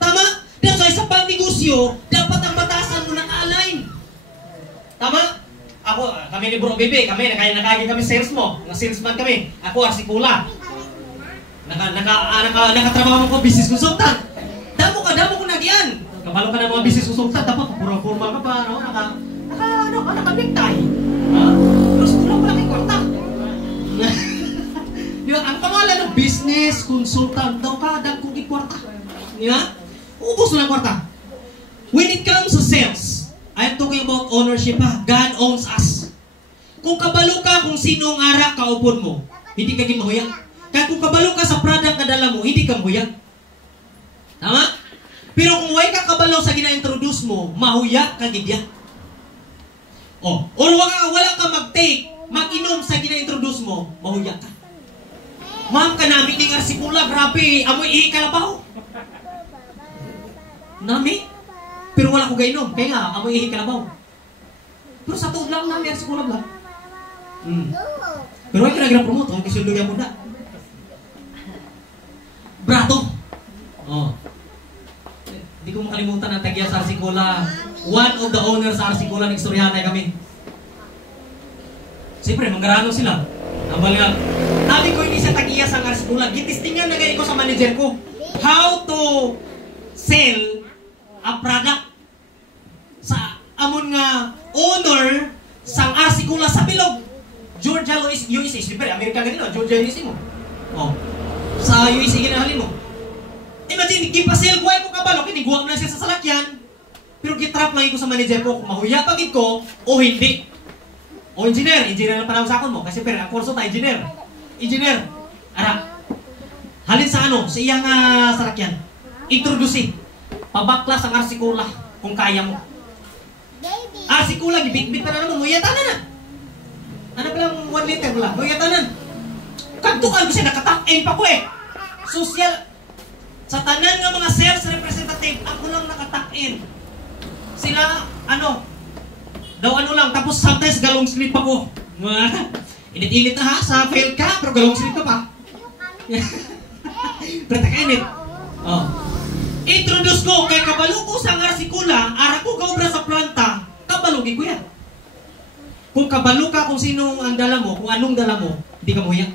Tama? That's why sa pagnegosyo, dapat ang batasan mo naka-align. Tama? Ako, kami ni Bro Bebe, nakagi kami sales mo, salesman kami. Ako, arsikula. Nakatrabaho ko, business consultant. Damo ko nagyan. Kabalo ka ng mga business consultant, dapat pura formal ka pa, no? Naka-necktie. Pero kulang pala kay kwarta. Ang pangalan ng business consultant daw ka, dagkong kwarta. Di ba? Ubus na ng kwarta. When it comes to sales, I'm talking about ownership ha. God owns us. Kung kabalo ka kung sino ang ara kaupon mo, hindi ka gimahuyak. Kaya kung kabalo ka sa product na dala mo, hindi ka mahuyak. Tama? Pero kung way ka kabalo sa gina-introduce mo, mahuyak ka gidya. Or wala ka mag-take, mag-inom sa gina-introduce mo, mahuyak ka. Ma'am ka namin ni arsikula, grabe, amoy ihi kalabaw. Nami? Pero wala ko gainom, kaya nga, amoy ihi kalabaw. Pero sa tuod lang namin arsikula lang. Pero ay kinagira-promote, ang kisulugyan mo na. Brato. Hindi ko makalimutan ang tagya sa Arsikula. One of the owners sa Arsikula, nag-istoryahan kami. Siyempre, manggarano sila. Ang balikan. Sabi ko hindi sa tagya sa Arsikula. Gitistingan na ganyan ko sa manager ko. How to sell a product sa amon nga owner sang Arsikula sa Bilog. Georgia, USA. Siyempre, Amerika ganito. Georgia, USA mo. Sa USA ginahalin mo. Imagine, gipasel ko ay ko kabalo, kiniguam na siya sa salakyan. Pero gitrap lang ko sa manager ko kung mahuya pagid ko o hindi. O engineer ang panahon sa akon mo. Kasi pero ang kurso ta engineer. Ara. Halin sa ano, sa iyang salakyan. Introduce. Pabaklas ang Arsikula kung kaya mo. Arsikula, gibit-bit pa na naman, muya na. Ano palang 1 liter wala? Kaya tanan. Kantukan ko siya, nakatak-in pa ko eh. Social. Sa tanan ng mga sales representative, ako lang nakatak-in. Sila, tapos sometimes galong sleep ako. Init-init na ha, sa fail ka, pero galong sleep ka pa. Pero taka-init. Oh. Introduce ko, kay kabalo ko sa arsikula, ara ko gaubra sa planta, kabalugi ko yan. Kung kabalo ka kung sino ang dala mo, kung anong dala mo, hindi ka mo yan.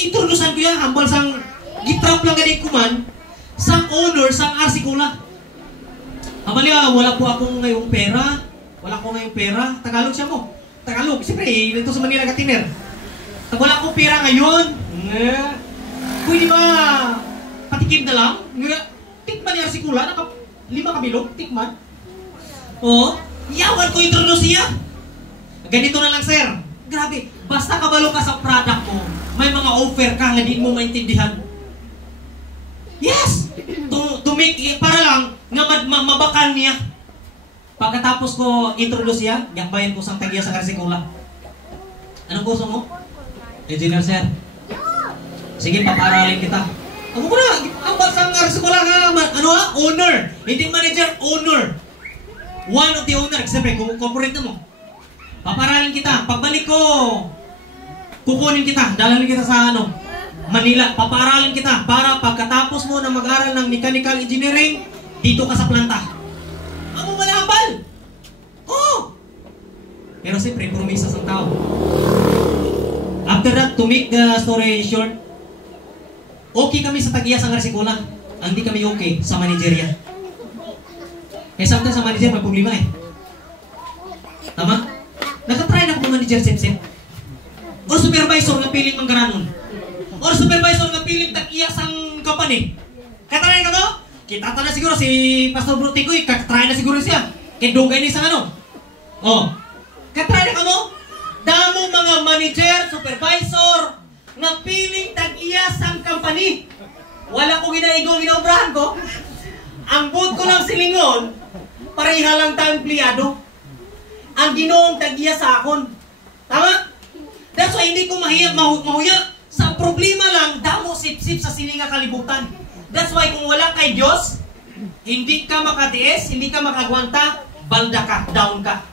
Introducean ko yan, hambal sang gitrap lang ganit kuman, sang owner, sang arsikula. Habali, wala po akong ngayong pera. Wala ko ngayong pera. Tagalog siya mo. Tagalog. Siyempre, dito sa Manila Katiner. Wala akong pera ngayon. Pwede ba patikim na lang? Tikman niya si Kula. 5 kabilog. Tikman. Oo. Yawan ko introduce siya. Ganito na lang, sir. Grabe. Basta kabalo ka sa product mo, may mga offer ka nga di mo maintindihan. Yes! To make, para lang, nga mabakan niya. Pagkatapos ko introduce siya, yakbayan ko sang tagya sa karsikula. Anong kurso mo? Engineer, sir. Sige, paparalin kita. Ako ko na, ang basang karsikula nga, owner. Hindi manager, owner. One of the owner. Siyempre, corporate na mo. Paparalin kita. Pagbalik ko, kukunin kita. Dalalin kita sa Manila. Paparalin kita para pagkatapos mo na mag-aral ng mechanical engineering, dito ka sa planta. Ang malambal! Oh! Pero siyempre, promisa sa tao. After that, to make the story short, okay kami sa tagiyas ang arsikula. Ang di kami okay sa manageriya. Eh, sometimes sa manager may problema eh. Tama? Nakatry na ako manager sip-sip. Or supervisor nga piling manggaranon. Or supervisor nga piling tagiyas ang company. Katry ka to? Kita na siguro si Pastor Bruticoy, katry na siguro siya. Kedugay ni sa Oh. Katry na ka mo? Damo mga manager, supervisor, nga piling tag-iyas ang company. Wala ko ginaobrahan ko. Ang boot ko lang silingon, pareha lang tayong empleyado. Ang Ginoong tag-iyas sa akon. Tama? That's why hindi ko mahuya. Sa problema lang, damo sip-sip sa sininga kalibutan. That's why kung wala kay Diyos, hindi ka makatiis, hindi ka makagwanta, balda ka, down ka.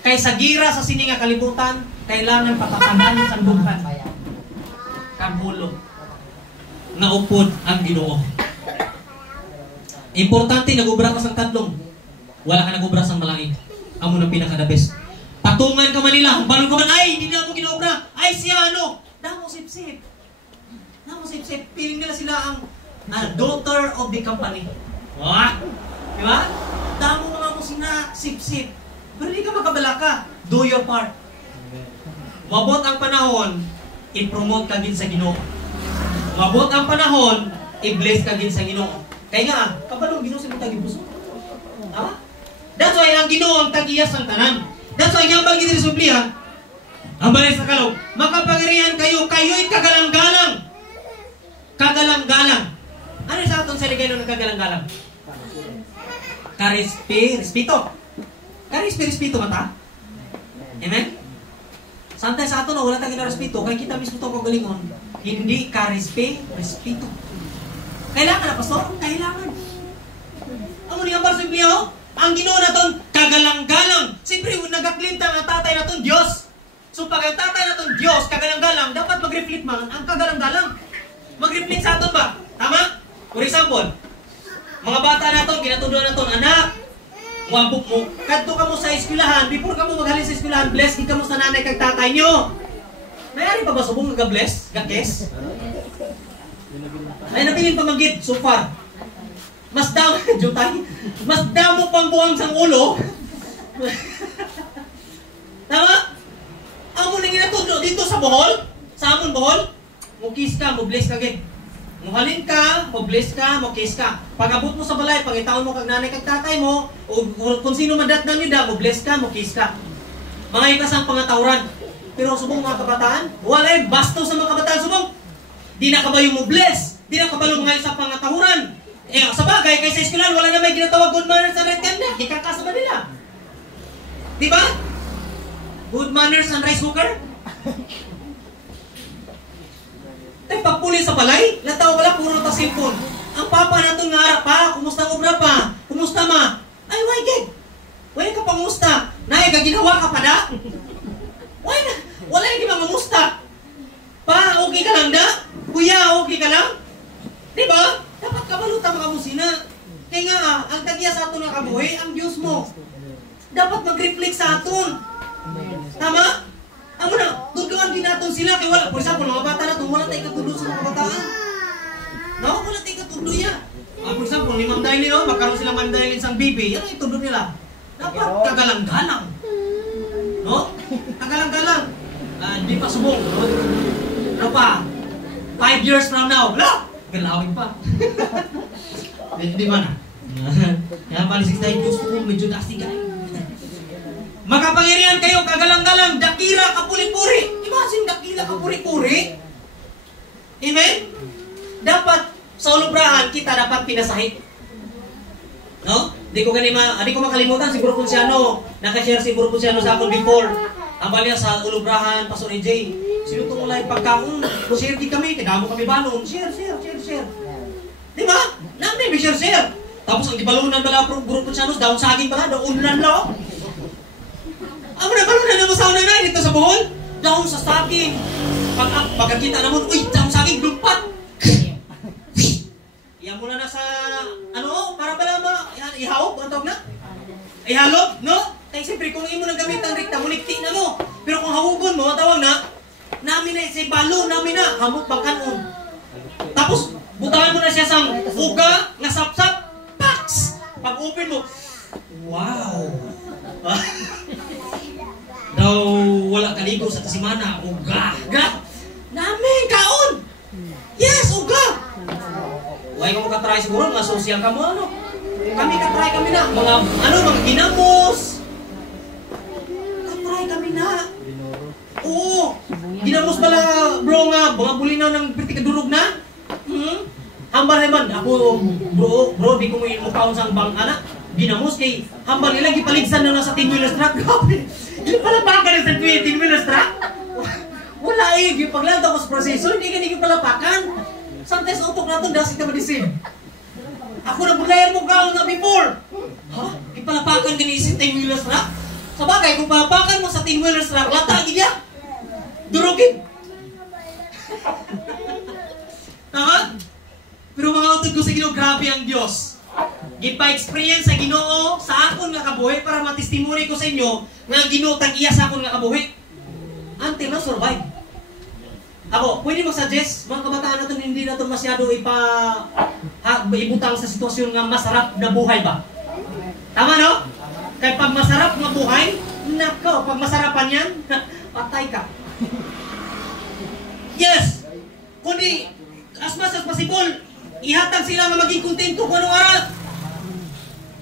Kay sa gira sa sininga kalibutan, kailangan patatanan sa dukan. Kagulo. Naupod ang Ginoo. Importante, nagubra ka sa tatlong. Wala ka nagubra sa malaking. Amo na pinaka-the best. Patungan ka Manila, balon ka man, ay, hindi na ako ginobra. Ay, siya damo sip-sip. Sip-sip, piling nila sila ang daughter of the company. Wah! Diba? Damo mga mo sina sip-sip. Pero hindi ka makabala ka. Do your part. Mabot ang panahon, i-promote ka din sa Ginoo. Mabot ang panahon, i-bless ka din sa Ginoo. Kaya nga, kabalong Ginoo sa mga tagipuso. Tama? That's why ang Ginoo ang tag-iyas ng tanan. That's why nga bagi din sublihan, ang balay sa kalog, makapagirihan kayo'y kagalang-galang. Kagalang-galang. Ano sa atong saligay ng kagalang-galang? Respito. Respito mata? Amen? Sometimes sa ato na wala tayong respito, kaya kita mismo ito kagalingon, hindi respito. Kailangan na, pastor? Kailangan. Ang muling ang Biblia, ang Ginoo naton kagalang-galang. Siyempre, nagaklinta ang tatay naton Diyos. So pag ang tatay naton Diyos, kagalang-galang, dapat mag-reflect man ang kagalang-galang. Mag-reflect sa aton ba? Tama? For example, mga bata naton, ginatuduan naton, anak, wabok mo, kadto ka mo sa eskwelahan, before ka mo maghalin sa eskwelahan, bless, di ka mo sa nanay kag tatay nyo. Mayari pa ba subong nag-bless? Gakes? Ay, nabiling pamanggit, so far. Mas damo, jutay, mas damo pang buwang sang ulo. Tama? Amo na ginatudo dito sa Bohol, sa amon Bohol, mukis ka, mo-bless ka gid. Muhalin ka, mo-bless ka, mo-kiss ka. Pag-abot mo sa balay, pag-itaon mo kag nanay kag tatay mo, o kung sino man datnan nyo da, mo-bless ka, mo-kiss ka. Mga ikasang pangatawran. Pero subong mga kabataan, wala eh, basto sa mga kabataan subong. Di na kabayo mo-bless, di na kabayo mga isang pangatawran. Eh, sa bagay, kaysa eskwelahan, wala na may ginatawag good manners sa red candle. Ikakasama nila. Diba? Good manners and rice cooker? Tay pagpuli sa balay, lataw wala puro ta cellphone. Ang papa naton nga harap pa, kumusta ang obra pa? Kumusta ma? Ay, why gid? Why ka pangusta? Nay, gaginawa ka pa da? Why na? Wala yung mamusta. Pa, okay ka lang da? Kuya, okay ka lang? Diba? Dapat kabalutan mga musina. Kaya nga, ang tagya sa aton nga kabuhi, ang Diyos mo. Dapat mag-reflect sa aton. Tama? Amo na, tuduan din natin sila. Kaya wala, for example, mga bata na ito, wala tayong katudo sa mga bataan. No, wala tayong katudo yan. For example, ni Ma'am Dailin, no? Magkaroon silang Ma'am Dailin sang baby. Yan ang itudo nila. Dapat kagalang-galang. No? Kagalang-galang. Di pa subong. No? Ano pa? 5 years from now. Wala! Galawin pa. Di ba na? Kaya pala 6 tayo, Diyos ko, medyo nasigaw. Makapangyarihan kayo, kagalang-galang, dakira, kapuri-puri. Imagine, dakira, kapuri-puri. Amen? Dapat, sa ulubrahan, kita dapat pinasahit. No? Di ko makalimutan si Bro Ponciano. Nakashare si Bro Ponciano sa akin before. Ambal niya sa ulubrahan, Pastor AJ. Sino itong ulay pagkaon? Share di kami, kadamo kami balon. Share. Di ba? Namin, may share. Tapos ang gibalunan bala Bro Ponciano, daon saging pala, daon ulan lang. Amo na balunan na masaw na dito sa Bohol. Daon sa saging. Pagkakita naman, uy, daon saging, lumpat. Iyan mo na sa, para pala ihawog, ang tawag na? Ihalog, no? Kaya siyempre, kung imo nang gamitan rikta, mulikti na mo. Pero kung hawugon mo, tawag na, namin na si balo, namin na, hamot bangkanon. Tapos, butangan mo na siya sang uga, nga sapsap, paks! Pag-open mo, wow! Daw wala kaligo sa kasimana, uga! Namin, kaon! Yes, uga! Huwag ka katry siguro, mga social ka mo, ano? Kami na, mga ginamos! Katry kami na! Oo! Ginamos pala, bro nga, mga bulinaw ng pitikadurog na? Hambal naman, ako, bro, di ko mo inupaon sa bang anak. Ginamos kay, hambal nila, gipaligsan na sa 10-wheelers truck. Grabe! Hindi pala baka na sa 10-wheelers truck? Wala eh, gipaglanda ko sa proseso, hindi ka gipalapakan. Sometimes utok na ito, dasig ka madisin. Ako na bulayan mo kaon na before. Ha? Gipalapakan ka ni 10-wheelers truck? Sa bagay, kung palapakan mo sa 10-wheelers truck, latagi niya. Durugin. Tama? Pero mga utod ko sa Ginoo, grabe ang Diyos. Gipa-experience sa Ginoo sa akon nga kabuhi para matestimony ko sa inyo nga ang Ginoo tag-iya sa akon nga kabuhi. Until na survive. Ako, pwede mag-suggest, mga kabataan natin hindi na ito masyado ibutang sa sitwasyon nga masarap na buhay ba? Tama, no? Kaya pag masarap na buhay, nako, pag masarapan yan, patay ka. Yes! Kundi, as much as possible, ihatag sila na maging kontento kung anong aral.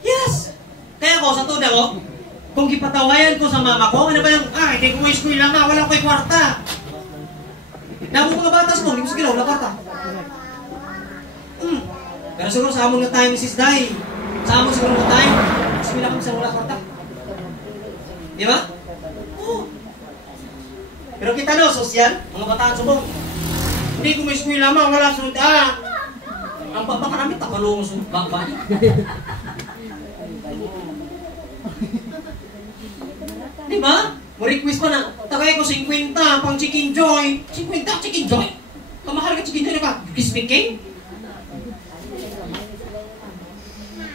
Yes! Kaya ko, sa tuda ko, kung gipatawayan ko sa mama ko, ano ba yung, hindi ko may school lang na, wala ko'y kwarta. Damo mga batas mo, hindi ko sige wala kwarta. Pero siguro sa amon na tayo, Mrs. Day, sa amon siguro na tayo, sige lang kami sa wala kwarta. Di ba? Oo. Pero kita no, sosyal, mga bataan subong. Hindi ko may school lamang, wala sunod. Ang baka namin takalong sa bakba. Di ba? Mo-request pa na, tagay ko 50 pang chicken joy. 50 chicken joy? Kamahal ka chicken joy na ka? Crispy cake?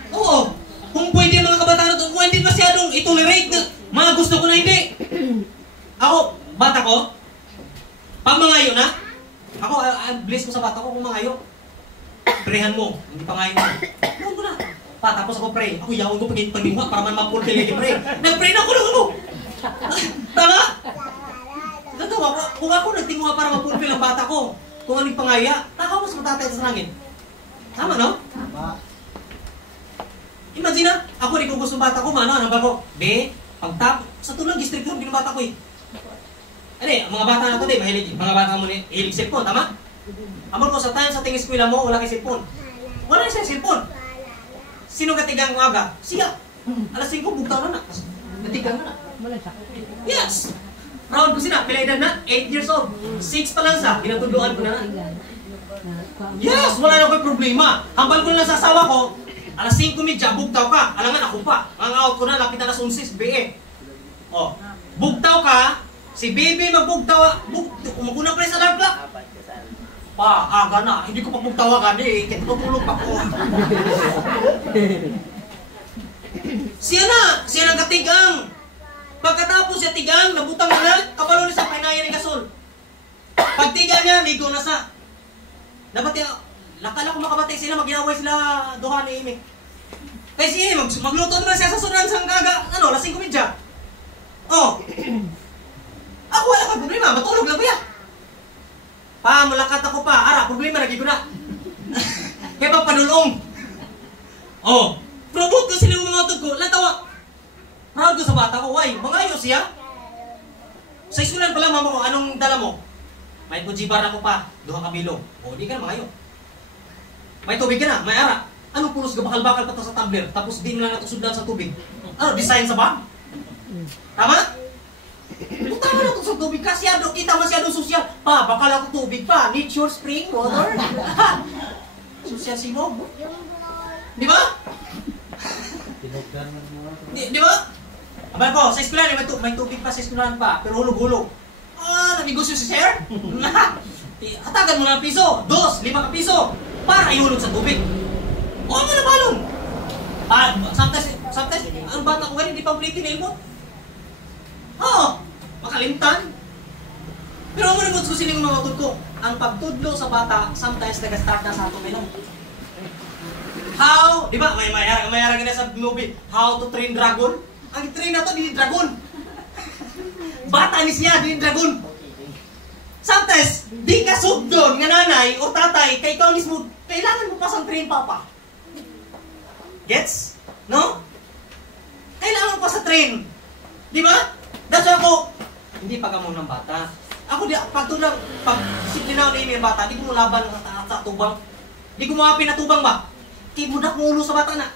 Oo. Kung pwede mga kabataan ito, kung hindi masyadong itolerate na, mga gusto ko na hindi. Ako, bata ko, pag mangayo na, ako, bless mo sa bata ko kung mangayo. Prehan mo, hindi pangayo mo. Noon ko na. Tapos ako pray. Ako yawon ko pag-iwa para man mapulpil yung pray. Nag-pray na ako ng ano. Tama? Totoo, kung ako nagtinguha para mapulpil ang bata ko, kung anong pangaya, takaw mo sa matatay sa langit. Tama, no? Tama. Imagine na, ako rin kung gusto ng bata ko, ano ba ko? Pagtap, sa tulang district room, bata ko eh. Mga bata na ito, mahilig, mga bata mo hilig cellphone, tama? Amor ko, sa time sa tingin eskwela mo, wala kay cellphone. Wala siya cellphone. Sino katigang umaga? Siya. Alas 5, bugtaw na na. Natigang na na. Yes! Proud ko sila. Pila edad na? 8 years old. 6 pa lang sa. Ginatuluan ko na. Yes, wala na ko problema. Hambal ko na lang sa asawa ko, alas 5:30, bugtaw ka. Alangan ako pa. Ang out ko na, lapit na alas 11, BE. Oh, bugtaw ka, si baby magbugtaw, umaguna pa rin sa alarm clock. Pa, aga na. Hindi ko pagbugtawagan eh. Kaya tutulog pa ko. Siya na katigang. Pagkatapos siya tigang, nabutang na, kabalo niya sa painayan ni Gasol. Pagtiga niya, ligo na sa. Dapat yung, lakala ko makabatay sila, mag-iaway sila duha ni Amy. Kaya si Amy, magluto naman siya sa sunan sa kaga, alas 5:30. Oh. Ako wala ka problema, matulog lang kuya. Pa, malakat ako pa, ara, problema lagi ko na. Kaya pa panulong. Oh, promote ko sila yung mga utod ko, latawa. Proud ko sa bata ko, why? Mangayo siya. Sa isulan pala mama ko, anong dala mo? May kujibar ako pa, duha ka bilog. O, di ka na mangayo. May tubig ka na, may ara. Anong pulos ka bakal-bakal pa sa tumbler, tapos di mo lang natusudlan sa tubig? Ano, design sa bag? Tama? Tama na ito sa tubig, kasyado, kita masyado sosyal. Pa, bakal ako tubig pa, nature spring water. Sosyal sinog. Di ba? Di ba? Abang ko, sa eskwelahan, may tubig pa sa eskwelahan pa, pero hulog-hulog. Nanegosyo si sir? Hatagan mo na piso, 5 ka piso, para ihulog sa tubig. O, ano na balon? Sometimes, ang bata ko ngayon, hindi pa ulitin na ilmo. Oo, makalimtan. Pero ako naman ko sining mga utod ko, ang pagtudlo sa bata, sometimes nag-start na sa ato minum. How, di ba, may mayarang na sa movie, How to Train Dragon. Ang train na to, di dragon. Bata ni siya, di dragon. Sometimes, di ka sugdon nga nanay o tatay, kay ikaw mismo, kailangan mo pa sa train, papa. Gets? No? Kailangan mo pa sa train. Di ba? That's why ako, hindi pagamon ng bata. Ako, pag disiplinaw na yung bata, di ko mo laban sa tubang. Di ko mga pinatubang ba? Kibudak mo ulo sa bata na.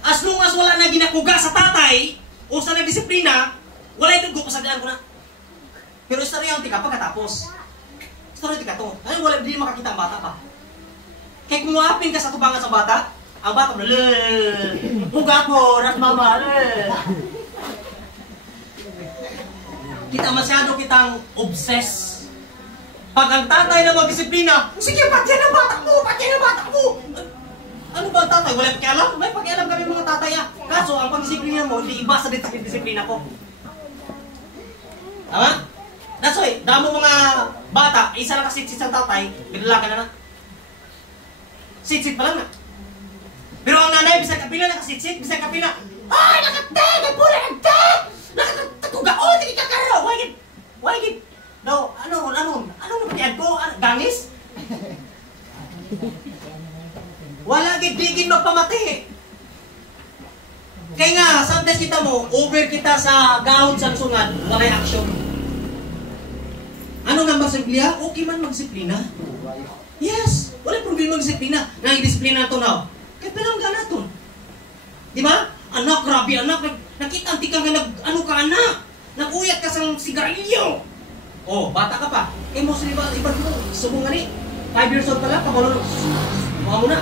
As long as wala na ginakuga sa tatay o sa nagdisiplina, wala itong kupasadaan ko na. Pero istorya yung tika pagkatapos. Istorya yung tika to. Ay, wala din makakita ang bata pa. Kaya kung muapin ka sa tubangan sa bata, ang bata mo, huga ko, ras mama, kita masyado kitang obsessed. Pag ang tatay na magdisiplina, sige, patyan ang bata mo, patyan ang bata mo. Ano ba ang tatay? Wala pakialam? May pakialam kami mga tatay ah. Kaso, ang pagdisiplina mo, hindi iba sa disiplina ko. Tama? That's why, damo mga bata, isa lang kasitsit sa tatay, binalaga na na. Sitsit pa lang na. Pero ang nanay, bisang kapila nakasitsit, bisang kapila, ay, nakatay, nagpula, nagtay! Nakatuga, oh, hindi ka karo, wagit. No, ano napatiyan ko? Gangis? Wala gidigin magpamati. Kaya nga, sometimes kita mo, over kita sa gahon sa sungad, wala action. Ano nga magsiplina? Okay man magsiplina. Yes, wala problema magsiplina. Nang-disiplina ito na. Kaya palangga na ito. Di ba? Anak, grabe anak. Nakita ang tika nga ano ka anak. Nag-uyat ka sa sigarilyo. Oh, bata ka pa. Eh, mo sila iba mo. Subong nga ni. 5 years old pala, pabalon. Mga mo na.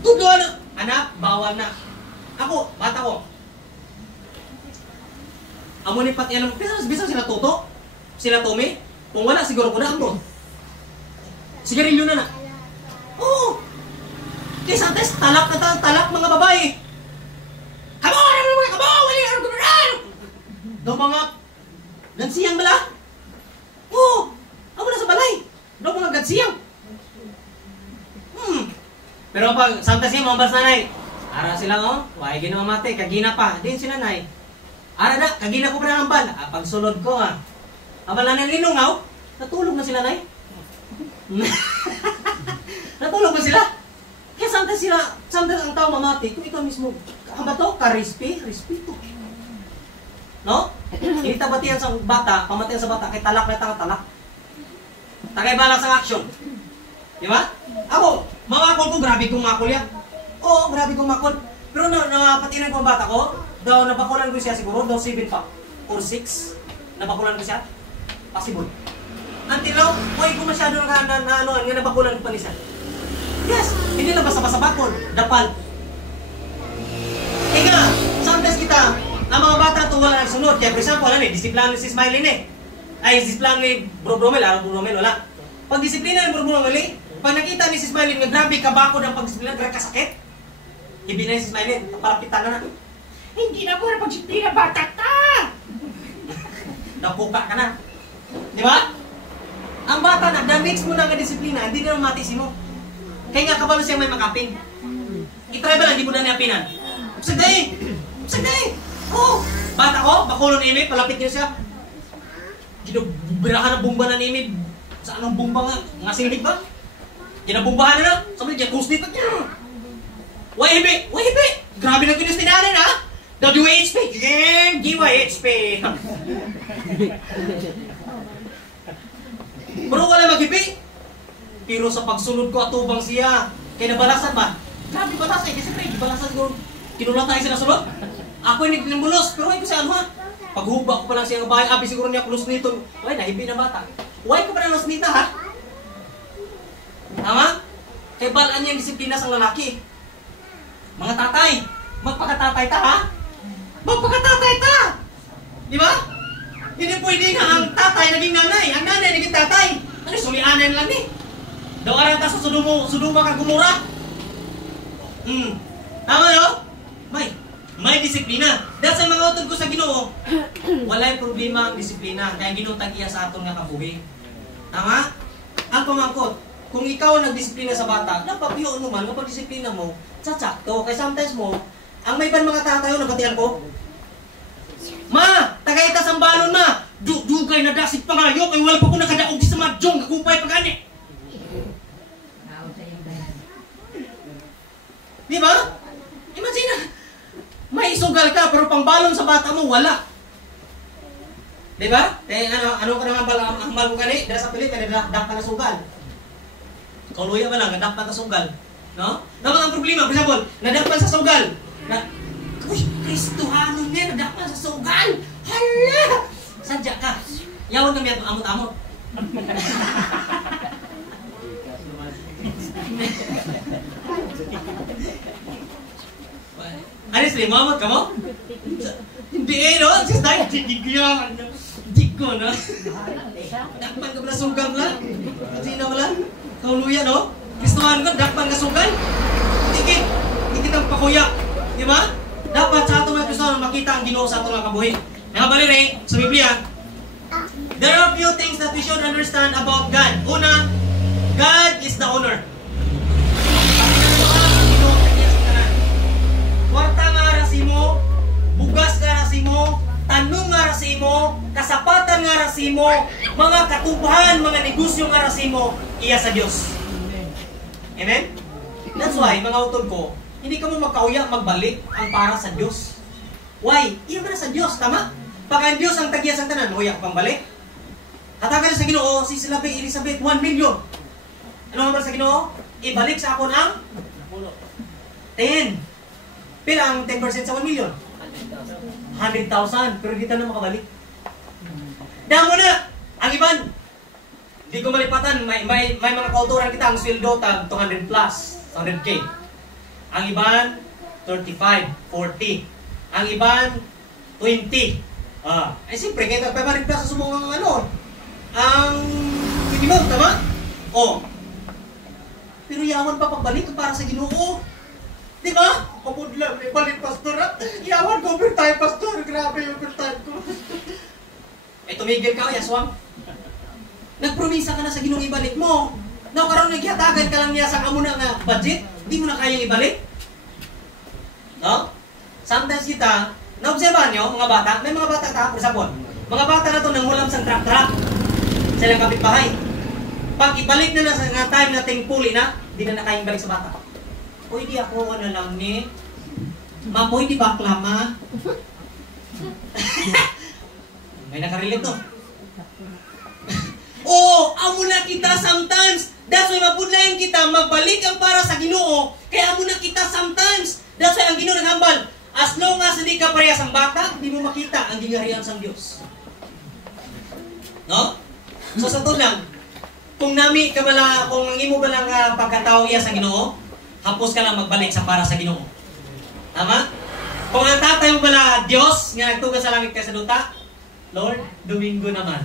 Tudlo ano? Anak, bawal na. Ako, bata ko. Amo ni pati alam, bisa sila Toto? Sila Tommy? Kung wala, siguro ko na ang sigarilyo na na. Oo. Kaya sometimes, talak mga babae. Kamo! Daw mga gansiyang bala? Oo. Ako na sa balay. Daw mga gansiyang. Pero pag sometimes yung mga nanay, ara sila oh, why ginamamate, kagina pa, din sila nay. Ara na, kagina ko pa na ang bal. Pagsulod ko ha. Abal na linungaw, natulog na sila nay. Natulog na sila. Kaya sometimes ang tao mamati, kung ikaw mismo, ang bato, respeto. No? Hindi tabatihan sa bata, pamatihan sa bata, kay talak na talak. Tagay balak sa action. Di ba? Ako, makakol ko, grabe kong makol yan. Oo, grabe kong makol. Pero napatinan ko ang bata ko, daw napakulan ko siya siguro, daw 7 pa. or 6, nabakulan ko siya? Possible. Until now, huwag ko masyado nga nabakulan ko pa niya. Yes, hindi na basta-basta bakol. Dapal. Nga, sometimes kita, ang mga bata ito wala nagsunod. Kaya for example, disiplina si Smiley ay disiplina ni Bro Bromel, Bro Bromel, wala. Pag disiplina ni Bro Bromel, pag nakita ni si Smiley nga grabe kabako ng pagdisiplina, grabe kasakit. Ibinay si Smiley, parapitan na. Hindi na mo na pagdisiplina, bata ka! Napuka ka na. Di ba? Ang bata na, damage mo na ang disiplina, hindi na matisi mo. Kaya nga kabalo siyang may makapin. I-try ba lang, hindi mo na niapinan. Sagday! Sagday! Oh! Bata ko, bakulon ni Amy, palapit niyo siya. Ginabirahan ng bumba na ni Amy. Saan ang bumba nga? Nga sinig ba? Ginabumbahan na na. Sabi niya, kuslit na niya. YHP! YHP! Grabe na kinis tinanin, ha? WHP! GYHP! Bro, wala maghipi. Pero sa pagsunod ko atubang siya, kaya nabalasan ba? Grabe balasan, kasi pre, balasan ko. Kinulat tayo siya nasunod. Ako yung naglimbulos, pero ay ko siya ano ha? Paghubak ko pa lang siya ng bahay, abi siguro niya kulos nito. Wala, nahibi na bata. Why ko pa lang los nita ha? Tama? Kaya balaan niya ang disiplina sa lalaki. Mga tatay, magpakatatay ta ha? Magpakatatay ta! Di ba? Hindi pwede nga ang tatay naging nanay, ang nanay naging tatay. Ano, sulianan lang eh. Daw arang ta sa suduma kang gumura. Tama no? May disiplina. Dahil sa mga utod ko sa Ginoo, walay problema ang disiplina. Kaya Ginoo tag-iya sa aton nga kabuhi. Tama? Ang pamangkot, kung ikaw ang nagdisiplina sa bata, napapiyon mo man, kapag disiplina mo, satsakto. Kaya sometimes mo, ang may ban mga tatayo, nabatian ko, Ma! Tagaytas ang balon, ma! Dugay na dasig pa ngayon, kaya wala pa ko nakadaog sa madyong, kakupay pa gani. Di ba? Imagine, may isugal ka, pero pang balon sa bata mo, wala. Di ba? Eh, ano ka naman ang balon ka ni? Dala sa pilit, kaya nadak ka na sugal. Kauluya ba lang, nadak pa na sugal. No? Dapat ang problema, for example, nadak pa sa sugal. Uy, Kristohanon niya, nadak pa sa sugal. Hala! Sadya ka. Yawan kami at amot-amot. Honestly, mamot ka mo? Hindi eh, no? Sis tayo, hindi ko, no? Dakpan ka pala sugal lang. Kasi na wala. Kauluya, no? Kristohanon ka, dakpan ka sugal. Hindi kitang pakuya. Di ba? Dapat sa ato mga Kristohanon makita ang Ginoo sa ato mga kabuhi. Nakabaliri, sa Biblia, there are few things that we should understand about God. Una, God is the owner. Kwarta nga rasimo, bugas nga rasimo, tanong nga rasimo, kasapatan nga rasimo, mga katubahan, mga negosyo nga rasimo, iya sa Diyos. Amen? That's why, mga utod ko, hindi ka mo magkauya, magbalik ang para sa Diyos. Why? Iya ba na sa Diyos, tama? Pag ang Diyos ang tagya sa tanan, huya ka pang balik. Hatagan sa Ginoo, si Elizabeth, 1 million. Ano nga ba sa Ginoo? Ibalik sa ako ng 10. Pila ang 10% sa 1 million? 100,000. Pero di na makabalik. Damo na! Ang iban, di ko malipatan, may mga kauturan kita, ang sweldo tag 200 plus, 100K. Ang iban, 35, 40. Ang iban, 20. Eh siyempre, kaya 500 plus sa sumong ang minimum, tama? Pero yawan pa pagbalik para sa Ginoo. Di ba? Kapudla, may balik pastor at yawan ko overtime pastor. Grabe yung overtime ko. Tumigil ka, yaswang. Nagpromisa ka na sa Ginoo ibalik mo. Now, karoon naghihatagan ka lang niya sa amo na nga budget, di mo na kayang ibalik. No? Sometimes kita, naobserbahan nyo, mga bata, may mga bata ta, for example, mga bata na to nanghulam sa truck-truck sa ilang kapitbahay. Pag ibalik na sa time na tingpuli na, di na kayang balik sa bata. Pwede ako lang ni Ma, pwede bakla ma? May nakarelate to. Amo na kita sometimes. That's why mapudlayan kita, magbalik ang para sa Ginoo. Kaya amo na kita sometimes. That's why ang Ginoo naghambal. As long as hindi ka parehas ang bata, hindi mo makita ang gingharian sang Dios. No? So sa to lang, kung nami ka bala, kung ang imo ba lang pagkatao iya sa Ginoo, hapos ka lang magbalik sa para sa Ginoo. Tama? Kung ang tatay mo bala Dios nga nagtugas sa langit kay sa duta, Lord, Domingo naman.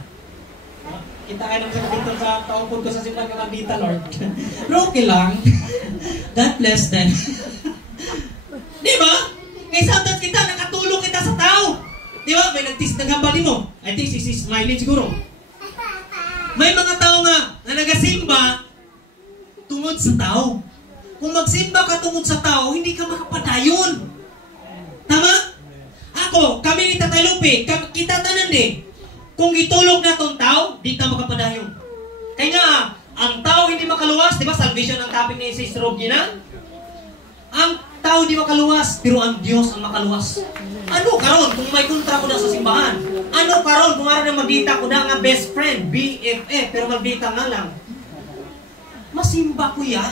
Kita kayo naman sa dito sa taong ko sa simbahan ka dita, Lord. Pero okay lang. God bless them. Di ba? Ngay sometimes kita, nakatulong kita sa tao. Di ba? May naghambali mo. I think si Smiling siguro. May mga tao nga na nagasimba tungod sa tao. Kung magsimba ka tungod sa tao, hindi ka makapadayon. Tama? Ako, kami ni Tatay Lupe, kita tanan din. Kung itulog na tong tao, di ka makapadayon. Kaya nga, ang tao hindi makaluwas, di ba? Salvation ang topic ni Sister Robgina. Ang tao hindi makaluwas, pero ang Diyos ang makaluwas. Ano karon kung may kontra ko na sa simbahan? Ano karon kung araw na magbita ko na nga best friend, BFF, pero magbita nga lang? Masimba ko ya?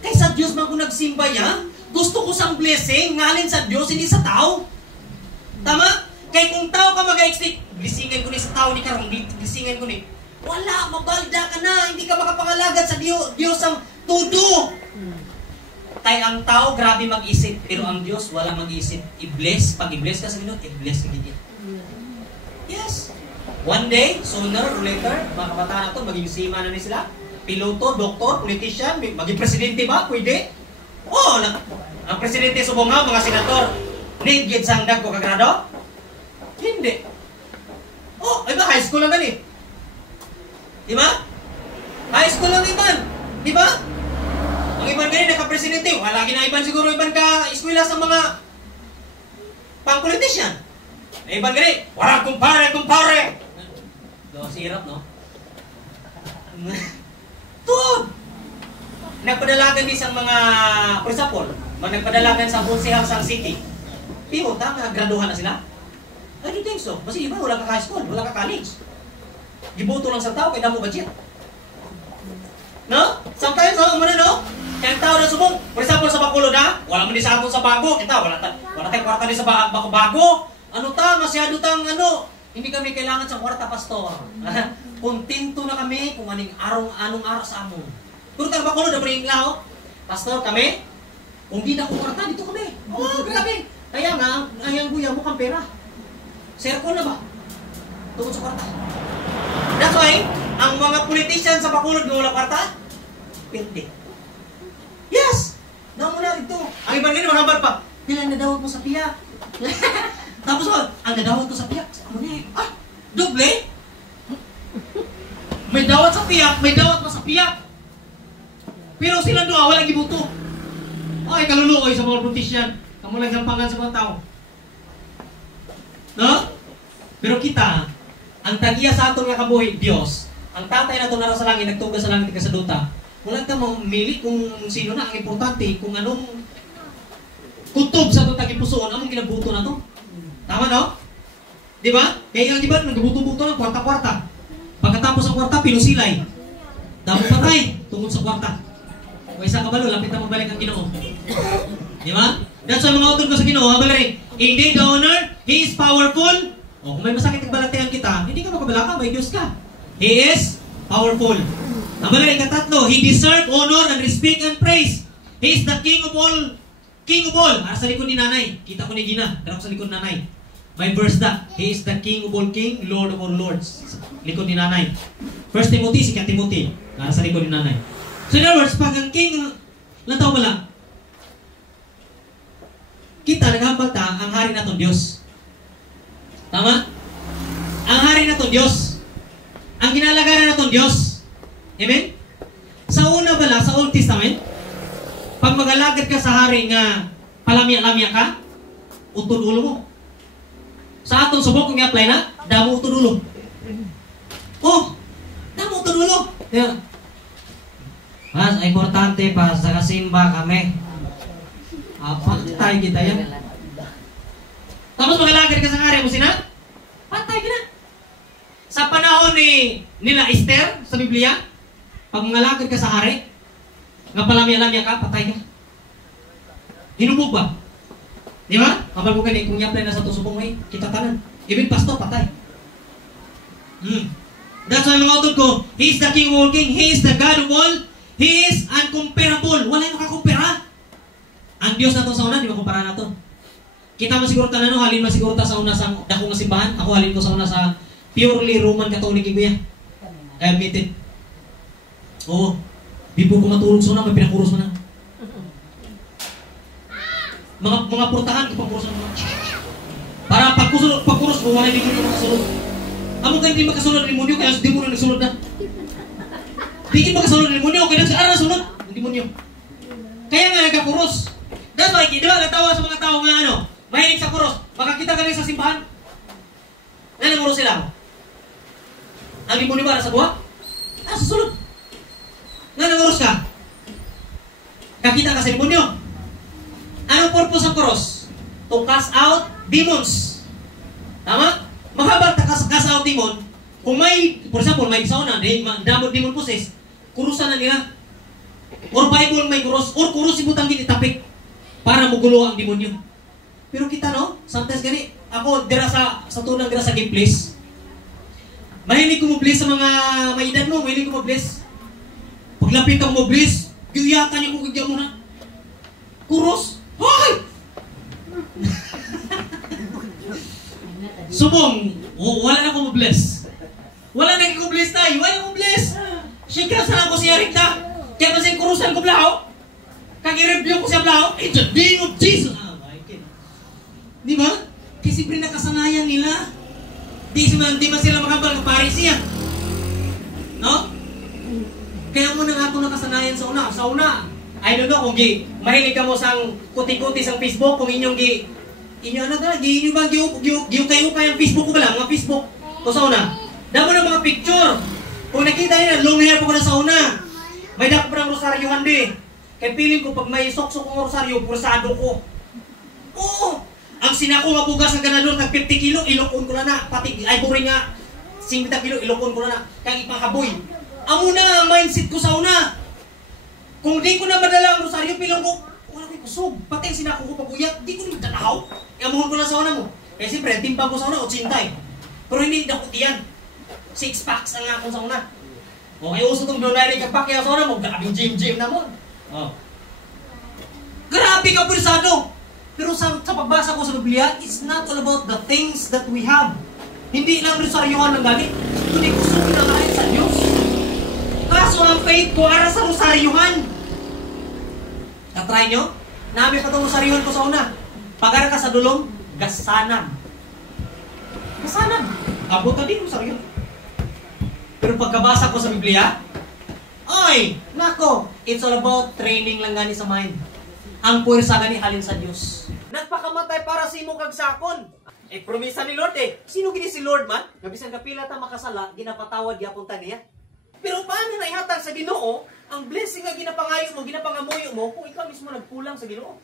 Kaysa Diyos man ko nagsimba ya? Gusto ko sang blessing, ngalin sa Diyos, hindi sa tao. Tama? Kaya kung tao ka mag-expect, blisingan ko ni sa tao ni karong, blisingan ko ni. Wala, mabalda ka na, hindi ka makapangalagad sa Diyos ang tudo. Kaya ang tao, grabe mag-isip. Pero ang Diyos, wala mag-isip. I-bless. Pag i-bless ka sa Ginoo, i-bless ka gigit. Yes. One day, sooner or later, mga kabataan na ito, maging sima na ni sila. Piloto, doktor, politician, maging presidente ba? Pwede? Oo. Ang presidente subong nga, mga senator. Need gid sang dag ko kagrado? Hindi. Oh, iba, high school lang ganit. Di ba? High school lang iban. Di ba? Ang iban ganit, naka-presidente. Wala ginaiban siguro iban ka eskwela sa mga pang-politician. Iban ganit, wala kumpare. Do, sirap, no? Tod! Nagpadalagan din sa mga, for example, nagpadalagan sa Bonsehal sang City. Pero, tama, graduhan na sila? I don't think so. Kasi iba, wala ka high school, wala ka college. Gibuto lang sa tao, kaya damo budget. No? Sometimes, no? Kaya ang tao na subong, for example, sa Bacolod na, wala man din sa aton sa bago. Kita, wala tayong kwarta din sa bago. Ano ta, masyado tang hindi kami kailangan sa kwarta, pastor. Kontento na kami kung anong araw sa amon. Pero tang Bacolod na rin lao, pastor kami, kung di na kwarta, dito kami. Oh, grabe. Kaya nga, ang yung guya mo kang pera. Circle na ba? Tungkol sa kwarta. That's why, ang mga politician sa Bacolod na wala kwarta, pwede. Yes! Naamo na ito. Ang ibang ganyan, makabar pa. Kailan nadawat mo sa piyak? Tapos, ang nadawat ko sa piyak, ano na eh? Doble? May dawat sa piyak, may dawat mo sa piyak. Pero sila doon, walang gibuto. Ay, kaluluoy sa mga politician. Kamu lang gampangan sa mga tao. No? Pero kita, ang tagiya sa aton nga kabuhi, Dios, ang tatay na ito nara sa langit, nagtugas sa langit sa duta, wala ka mamili kung sino na ang importante, kung anong kutob sa itong tagipusoon, anong ginabuto na ito. Tama, no? Di ba? Kaya ang iba, nagbuto-buto ng kwarta-kwarta. Pagkatapos ang kwarta, pinusilay. Damo patay, tungkol sa kwarta. O isa kabalo, lapit na magbalik ang Ginoo. Di ba? That's why mga author ko sa Ginoo, habalari, indeed the honor, He is powerful. O kung may masakit ang balatihan kita, hindi ka makabalaka, may Diyos ka. He is powerful. Habalari, katatlo, He deserve honor and respect and praise. He is the King of all. King of all. Ara sa likod ni nanay. Kita ko ni Gina. Pero sa likod ni nanay. May verse na. He is the King of all King, Lord of all Lords. Likod ni nanay. 1 Timothy, si Timothy. Ara sa likod ni nanay. So in other words, pag ang king, lang tao pala, kita, naghambal ta, ang hari na itong Diyos. Tama? Ang hari na itong Diyos. Ang ginalagaran na itong Diyos. Amen? Sa una bala, sa Old Testament, pag mag-alagad ka sa hari nga palamya-lamya ka, utod ulo mo. Sa atong subok kung i-apply na, damo utod ulo. Oh, damo utod ulo. Yeah. Mas, importante pa sa kasimba kami. Patay kita yan. Tapos mag-alagad ka sa hari mo sina, patay ka na. Sa panahon nila Esther sa Biblia, pag mag-alagad ka sa hari, nga palamya-lamya ka, patay ka. Hinubog ba? Di ba? Kapag ko kani, kung i-apply na sa tusubong way, kita tanan. Even pastor, patay. That's why mga utod ko, He is the King of all King, He is the God of all, He is uncomparable. Wala yung makakumpara. Ang Diyos na itong sa una, di makumpara na ito. Kita mo siguro tanan, halin mo siguro ta sa una sa dakong simbahan. Ako halin ko sa una sa purely Roman Catholic kuya. I admit it. Oo. Bibo ko matulog sa una, may pinakuros mo na. Mga portahan, ipangkurosan mo. Para pagkuros mo, wala yung demonyo makasunod. Amo ka hindi makasunod ng demonyo, kaya demonyo nagsunod na. Hindi makasunod ng demonyo, kaya nagsaara na sunod ng demonyo. Kaya nga nagkakuros. That's why, di ba, natawa sa mga tao nga ano, mahilig sa kuros. Makakita ka rin sa simbahan. Nananguros sila. Ang demonyo ba nasa buha? Susunod. Nananguros ka. Kakita ka sa demonyo. Anong purpose ng cross? To cast out demons. Tama? Mahabang cast out demon, kung may, for example, may sauna, damod demon possess, kurusan na nila. Or Bible may kuros, or kuros ibutang ginitapik para magulo ang demonyo. Pero kita no, sometimes gani, ako dira sa tunang dira sa game place. Mahilig ko mo bless sa mga may edad mo, mahilig ko mo bless. Paglapit ang mo bless, giyatan niyo kung gigyan mo na. Kuros. Hoy! Subong, wala na ko mo-bless. Wala na ko bless tayo, wala ko bless. Siyempre sa ako siya rin na. Kaya kasi kurusan ko blaho. Kag-i-review ko siya blaho. In the name of Jesus. Di ba? Kasi siyempre nakasanayan nila. Di man sila makabal ng Paris siya. No? Kaya mo na nga ito nakasanayan sa una. Sa una, I don't know kung mahilig ka mo sang kuti-kuti sa Facebook, kung inyong inyo ano na, inyo bang kayo kayang Facebook ko ba lang, mga Facebook ko sa una. Damo na mga picture. Kung nakita nyo na, long hair po ko na sa una. May dako pa ng rosaryo handi. Kaya feeling ko, pag may sok-sok kong rosaryo, pursado ko. Oo! Ang sinako nga bugas ng ganador, nag 50 kilo, ilokon ko na. Pati ivory nga, 50 kilo, ilokon ko na. Kaya ipangkaboy. Amo na ang mindset ko sa una. Kung di ko na madala ang rosaryo, pilang ko, wala ko'y kusog. Pati ang sinako ko pag-uyat, di ko na madalaw. Amuhon ko na sa una mo. Kaya siyempre, timpang ko sa una, 80. Pero hindi dakot yan. 6 packs ang akong sa una. O kaya uso itong donary ka pack, kaya sa una mo, grabing gym na mo. Oh. Grabe ka pulisado. Pero sa pagbasa ko sa Biblia, it's not all about the things that we have. Hindi lang rosaryohan ng galit. Kundi kusog na ngayon sa Diyos. Kaso ang faith ko ara sa rosaryuhan. Katry nyo? Nabi pa itong rosaryuhan ko sa una. Pag-ara ka sa dulong, gasanam. Gasanam. Abot na din rosaryuhan. Pero pagkabasa ko sa Biblia, ay, nako, it's all about training lang gani sa mind. Ang puwersa gani halin sa Diyos. Nagpakamatay para sa imo kag sakon. Promisa ni Lord Sino gini si Lord man? Nabisan kapila ta makasala, ginapatawad gyapon ta niya. Pero paano na ihatag sa Ginoo ang blessing nga ginapangayo mo, ginapangamuyo mo kung ikaw mismo nagkulang sa Ginoo?